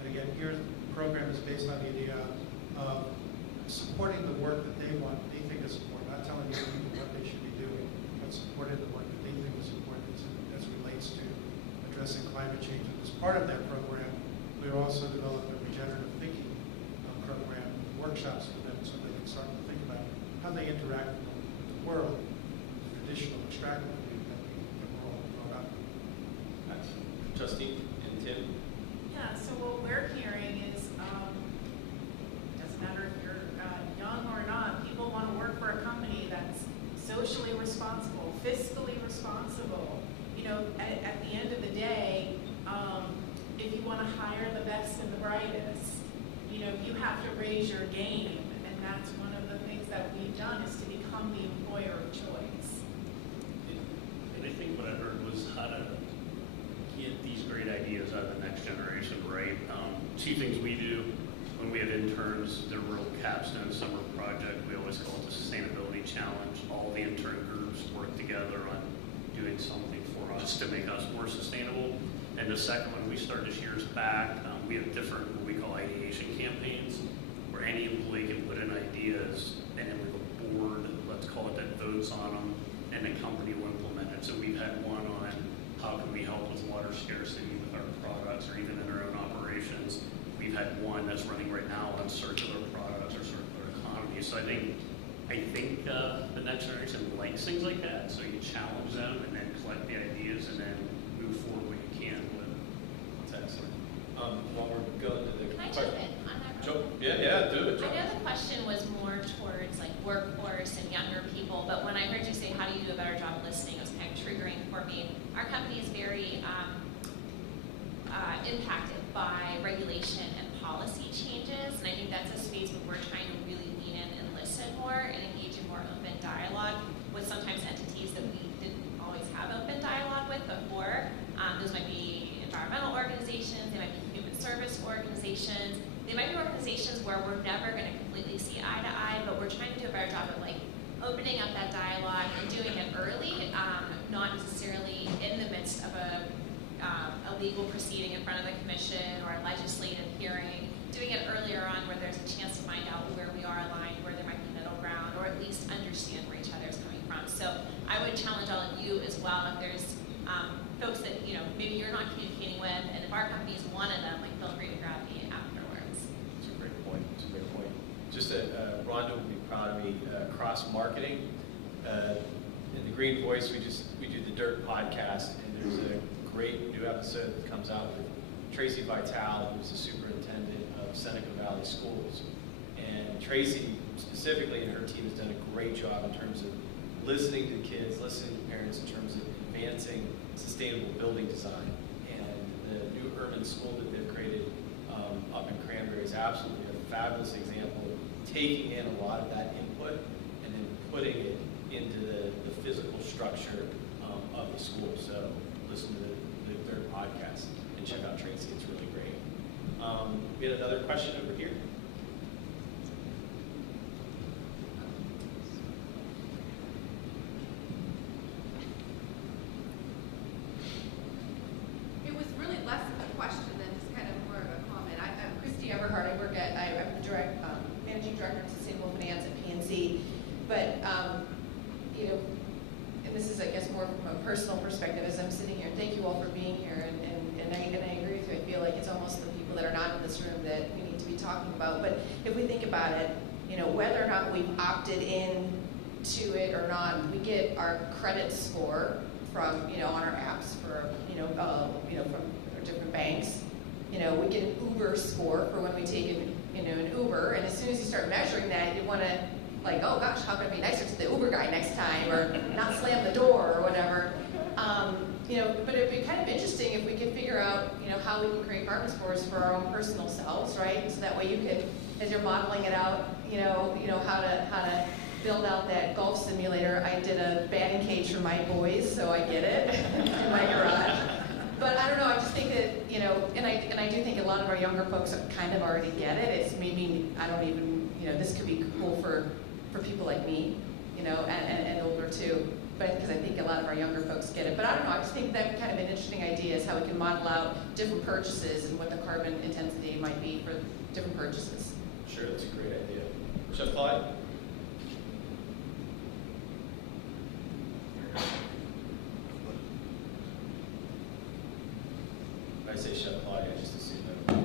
And again, here the program is based on the idea of supporting the work that they want, they think is important, not telling young people what they should be doing, but supporting the work that they think is important as it relates to addressing climate change. And as part of that program, we also developed a regenerative thinking program workshops for them so they can start to think about how they interact with the world, the traditional extractive that we're all brought up. Justine and Tim? Yeah, so what we're hearing is, doesn't matter if you're young or not, people want to work for a company that's socially responsible, fiscally responsible. You know, at the end of the day, if you want to hire the best and the brightest, you know, you have to raise your game, and that's one of the things that we've done is to become the employer of choice. And I think what I heard was how to get these great ideas out of the next generation, right? Two things we do when we have interns, they're real capstone summer project. We always call it the sustainability challenge. All the intern groups work together on doing something for us to make us more sustainable. And the second one we started years back, we have different what we call ideation campaigns, where any employee can put in ideas, and then we have a board, let's call it, that votes on them, and the company will implement it. So we've had one on how can we help with water scarcity with our products or even in our own operations. We've had one that's running right now on circular products or circular economy. So I think the next generation likes things like that. So you challenge them and then collect the ideas and then move forward what you can with it. That's excellent. While we're going to the Can I jump in on that? Yeah, do it. I know the question was more towards like workforce and younger people, but when I heard you say, how do you do a better job listening, it was kind of triggering for me. Our company is very impacted by regulation and policy changes, and I think that's a space where we're trying to really lean in and listen more and engage in more open dialogue with sometimes entities that we didn't always have open dialogue with before. Those might be environmental organizations, they might be human service organizations, they might be organizations where we're never going to completely see eye to eye, but we're trying to do a better job of like opening up that dialogue and doing it early, not necessarily in the midst of a legal proceeding in front of the commission or a legislative hearing, doing it earlier on where there's a chance to find out where we are aligned, where there might be middle ground, or at least understand where each other is coming from. So I would challenge all of you as well, if there's folks that, you know, maybe you're not communicating with, and if our company is one of them, like, feel free to grab me afterwards. It's a great point. Just Rhonda would be proud of me. Cross-marketing. In the Green Voice, we do the Dirt podcast, and there's a great new episode that comes out with Tracy Vitale, who's the superintendent of Seneca Valley Schools. And Tracy, specifically, and her team has done a great job in terms of listening to kids, listening to parents in terms of advancing sustainable building design. And the new urban school that they've created up in Cranberry is absolutely a fabulous example of taking in a lot of that input and then putting it into the physical structure of the school. So listen to the third podcast and check out Tracy. It's really great. We had another question over here. It was really less of a question than just kind of more of a comment. I'm Christy Everhart. I'm the Managing Director of Sustainable Finance at PNC. But, you know, and this is, I guess, more from a personal perspective as I'm sitting here. Thank you all for being here. And I agree with you. I feel like it's almost the people that are not in this room that we need to be talking about. But if we think about it, you know, whether or not we've opted in to it or not, we get our credit score from, you know, on our apps for, from different banks. You know, we get an Uber score for when we take an Uber. And as soon as you start measuring that, you want to, like, oh gosh, how can I be nicer to the Uber guy next time, or not slam the door or whatever. You know, but it'd be kind of interesting if we could figure out, you know, how we can create carbon scores for our own personal selves, right? So that way you could, as you're modeling it out, you know how to build out that golf simulator. I did a batting cage for my boys, so I get it in my garage. But I don't know. I just think that, you know, and I do think a lot of our younger folks kind of already get it. It's maybe I don't even, you know, this could be cool for people like me, you know, and older too. But because I think a lot of our younger folks get it. But I don't know, I just think that kind of an interesting idea is how we can model out different purchases and what the carbon intensity might be for different purchases. Sure, that's a great idea. Chef Clyde? When I say Chef Clyde, I just assume that.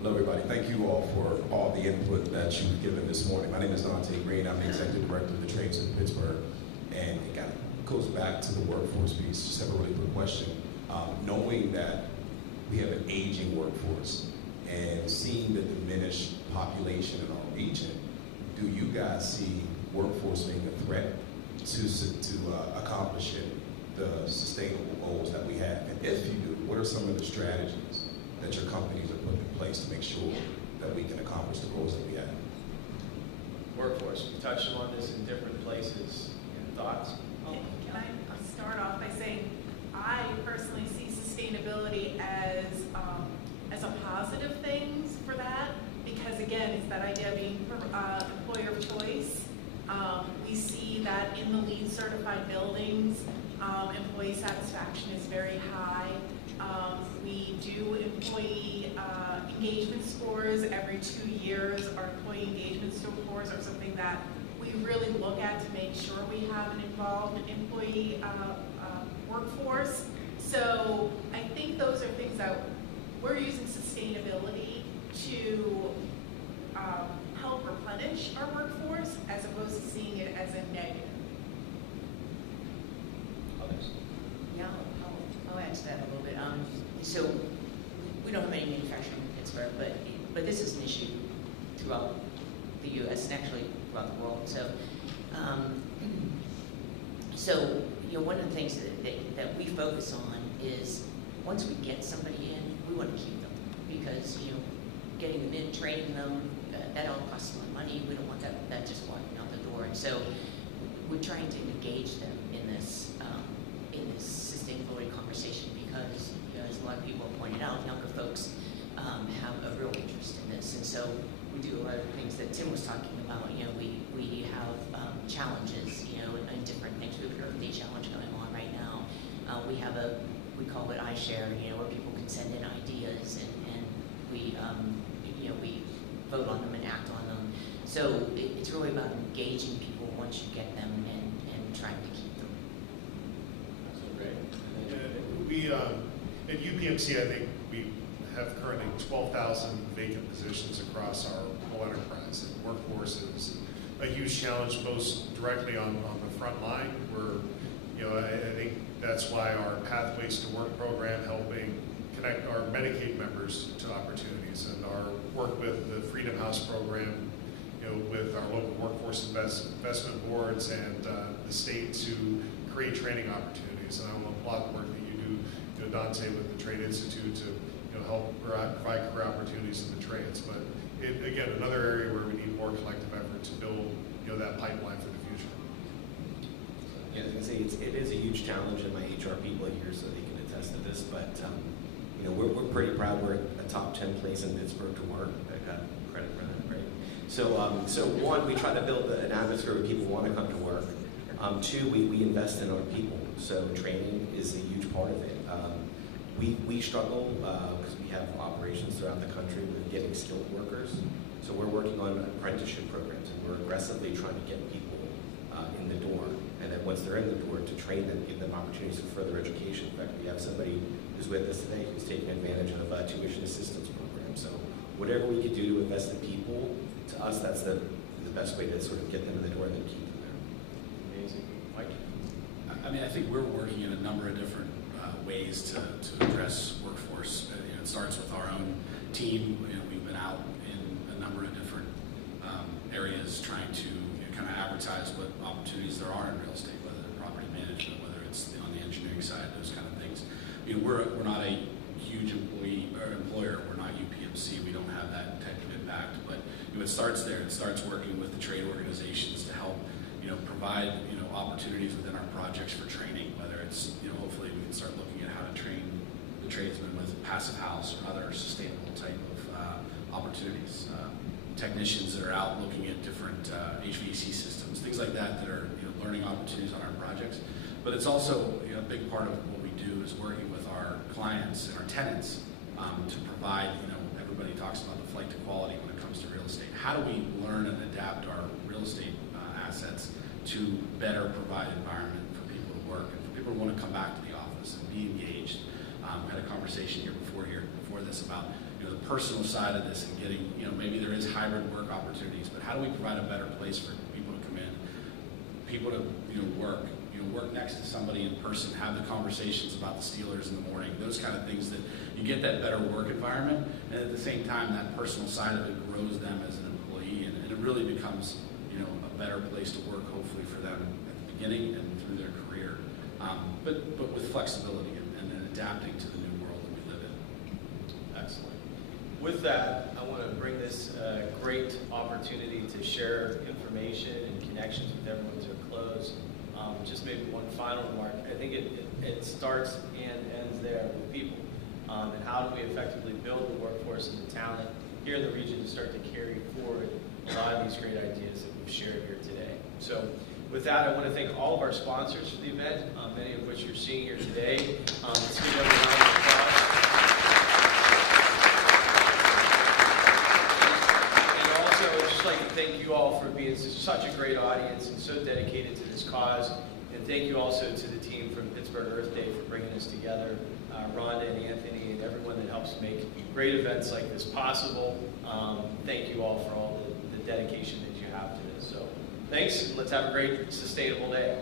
Hello, everybody. Thank you all for all the input that you've given this morning. My name is Dante Green. I'm the Executive Director of the Trades in Pittsburgh. And it kind of goes back to the workforce piece. Just have a really quick question. Knowing that we have an aging workforce and seeing the diminished population in our region, do you guys see workforce being a threat to accomplishing the sustainable goals that we have? And if you do, what are some of the strategies that your companies are putting in place to make sure that we can accomplish the goals that we have? Workforce, we touched on this in different places. Thoughts? Can I start off by saying I personally see sustainability as a positive thing for that, because again, it's that idea of being employer of choice. We see that in the LEED certified buildings, employee satisfaction is very high. We do employee engagement scores every 2 years. Our employee engagement scores are something that we really look at to make sure we have an involved employee workforce. So I think those are things that we're using sustainability to help replenish our workforce as opposed to seeing it as a negative. Others? Yeah, I'll add to that a little bit. So we don't have any manufacturing in Pittsburgh, but this is an issue throughout the U.S. and actually throughout the world. So one of the things that we focus on is once we get somebody in, we want to keep them, because getting them in, training them, that all costs a lot of money. We don't want that just walking out the door. And so we're trying to engage them in this sustainability conversation, because as a lot of people have pointed out, younger folks have a real interest in this. And so we do a lot of things that Tim was talking about. We have challenges, and different things. We have an Earth Day challenge going on right now. We call it iShare, where people can send in ideas, and we vote on them and act on them. So it's really about engaging people once you get them and trying to keep them. We at UPMC, I think we have currently 12,000 vacant positions across our whole enterprise, and workforce is a huge challenge, both directly on the front line, where I think that's why our Pathways to Work program, helping connect our Medicaid members to opportunities, and our work with the Freedom House program, with our local workforce investment boards and the state to create training opportunities. And I want to applaud the work that you do, Dante, with the Trade Institute to help provide career opportunities in the trades. But again, another area where we need more collective effort to build that pipeline for the future. Yeah, I was going to say, it is a huge challenge, and my HR people are here so they can attest to this, but we're pretty proud. We're a top 10 place in Pittsburgh to work. I got credit for that, right? So one, we try to build an atmosphere where people want to come to work. Two, we invest in our people, so training is a huge part of it. We struggle because we have operations throughout the country with getting skilled workers. So we're working on apprenticeship programs, and we're aggressively trying to get people in the door. And then once they're in the door, to train them, give them opportunities for further education. In fact, we have somebody who's with us today who's taking advantage of a tuition assistance program. So whatever we could do to invest in people, to us, that's the best way to sort of get them in the door and then keep them there. Amazing. Mike? I think we're working in a number of different ways to address workforce. It starts with our own team. We've been out in a number of different areas trying to kind of advertise what opportunities there are in real estate, whether it's property management, whether it's on the engineering side, those kind of things. We're not a huge employer. We're not UPMC. We don't have that type of impact. But it starts there. It starts working with the trade organizations to help provide opportunities within our projects for training, whether it's hopefully we can start looking at how to train the tradesmen with passive house or other sustainable type of opportunities. Technicians that are out looking at different HVAC systems, things like that are learning opportunities on our projects. But it's also a big part of what we do is working with our clients and our tenants to provide, everybody talks about the flight to quality when it comes to real estate. How do we learn and adapt our real estate assets to better provide environment for people to work and for people who want to come back to the office and be engaged? Had a conversation here before this about the personal side of this and getting, maybe there is hybrid work opportunities, but how do we provide a better place for people to come in, people to work next to somebody in person, have the conversations about the Steelers in the morning, those kind of things, that you get that better work environment, and at the same time that personal side of it grows them as an employee, and it really becomes a better place to work, hopefully, for them at the beginning and through their career, but with flexibility and adapting to the new world that we live in. Excellent. With that, I want to bring this great opportunity to share information and connections with everyone to a close. Just maybe one final remark. I think it starts and ends there with people. And how do we effectively build the workforce and the talent here in the region to start to carry forward a lot of these great ideas that we've shared here today. So with that, I want to thank all of our sponsors for the event, many of which you're seeing here today. Let's give them a round of applause. And also, I'd just like to thank you all for being such a great audience and so dedicated to this cause. And thank you also to the team from Pittsburgh Earth Day for bringing us together, Rhonda and Anthony and everyone that helps make great events like this possible. Thank you all for all the dedication that you have to this. So thanks, and let's have a great, sustainable day.